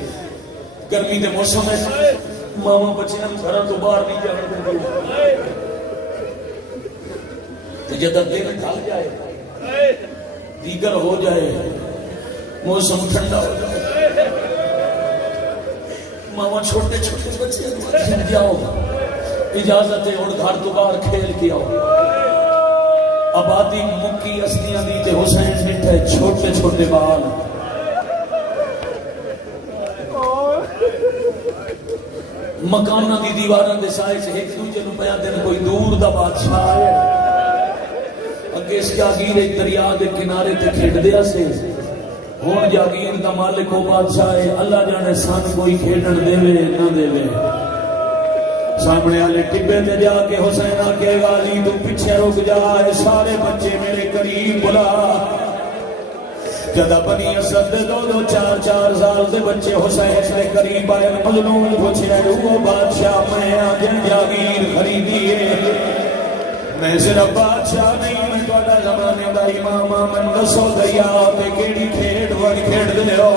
گرمی دے موسم ہے ماما بچیاں گھراں تو باہر نہیں جان دے جدہ دن ڈھل جائے دیگر ہو جائے موسم ٹھنڈا ہو جائے ماما چھوٹے چھوٹے بچے جاؤ اجازت ہے اور گھر تو باہر کھیل کے آؤ، آبادی مکی اسنیاں دی تے حسین بیٹھے چھوٹے چھوٹے بال مکانہ دی دیواراں دے سائے سے ایک دوجے نو پیا دن کوئی دور دا بادشاہ ہے اگے اس جاگیر ایک دریا دے کنارے تے کھیڈ دیا سے ہون جاگیر دا مالک و بادشاہ ہے اللہ جانے سان کوئی کھیڈن دے وے نہ دے وے، سامنے والے ٹبے تے جا کے حسین آکے غازی تو پیچھے رک جا سارے بچے میرے قریب بلا، جدہ بنی اسد دے 2 4 سال دے بچے حسین دے قریب آئے مظلوم پوچھے وہ بادشاہ میں آج جاگیر خریدی ہے، میں صرف بادشاہ نہیں میں توڑا زمانے دا امام من دسو دریا پہ کیڑی کھیڑ وڑ کھیڑ دے ہو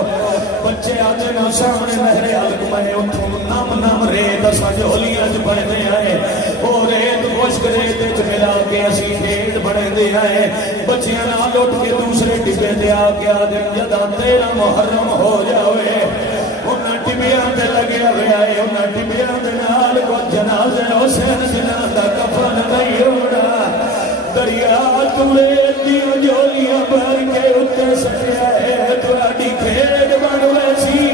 بچے آتے نا سامنے مہرے حلق میں اتھوں نم نم ریت سجولیاں جو بڑھنے آئے او ریت خوشک ریت جو ملا کے اسی کھیڑ بڑھنے آئے بچیاں نہ لوٹ کے دوسرے ٹبے دے آکے آدھے جدا 13 محرم ہو جاوے انہاں ٹبیاں دے لگے ہوئے آئے انہاں ٹبیاں دے نال کو جنازے حسین جناز دا کفن نہیں ہونا دریا تولے دیو جولیاں بھر کے اتر سکیا ہے تواڈی کھیڑ بن ویسی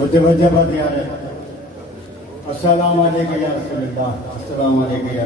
متوجہ بات یار السلام علیکم یا رسول اللہ السلام علیکم یا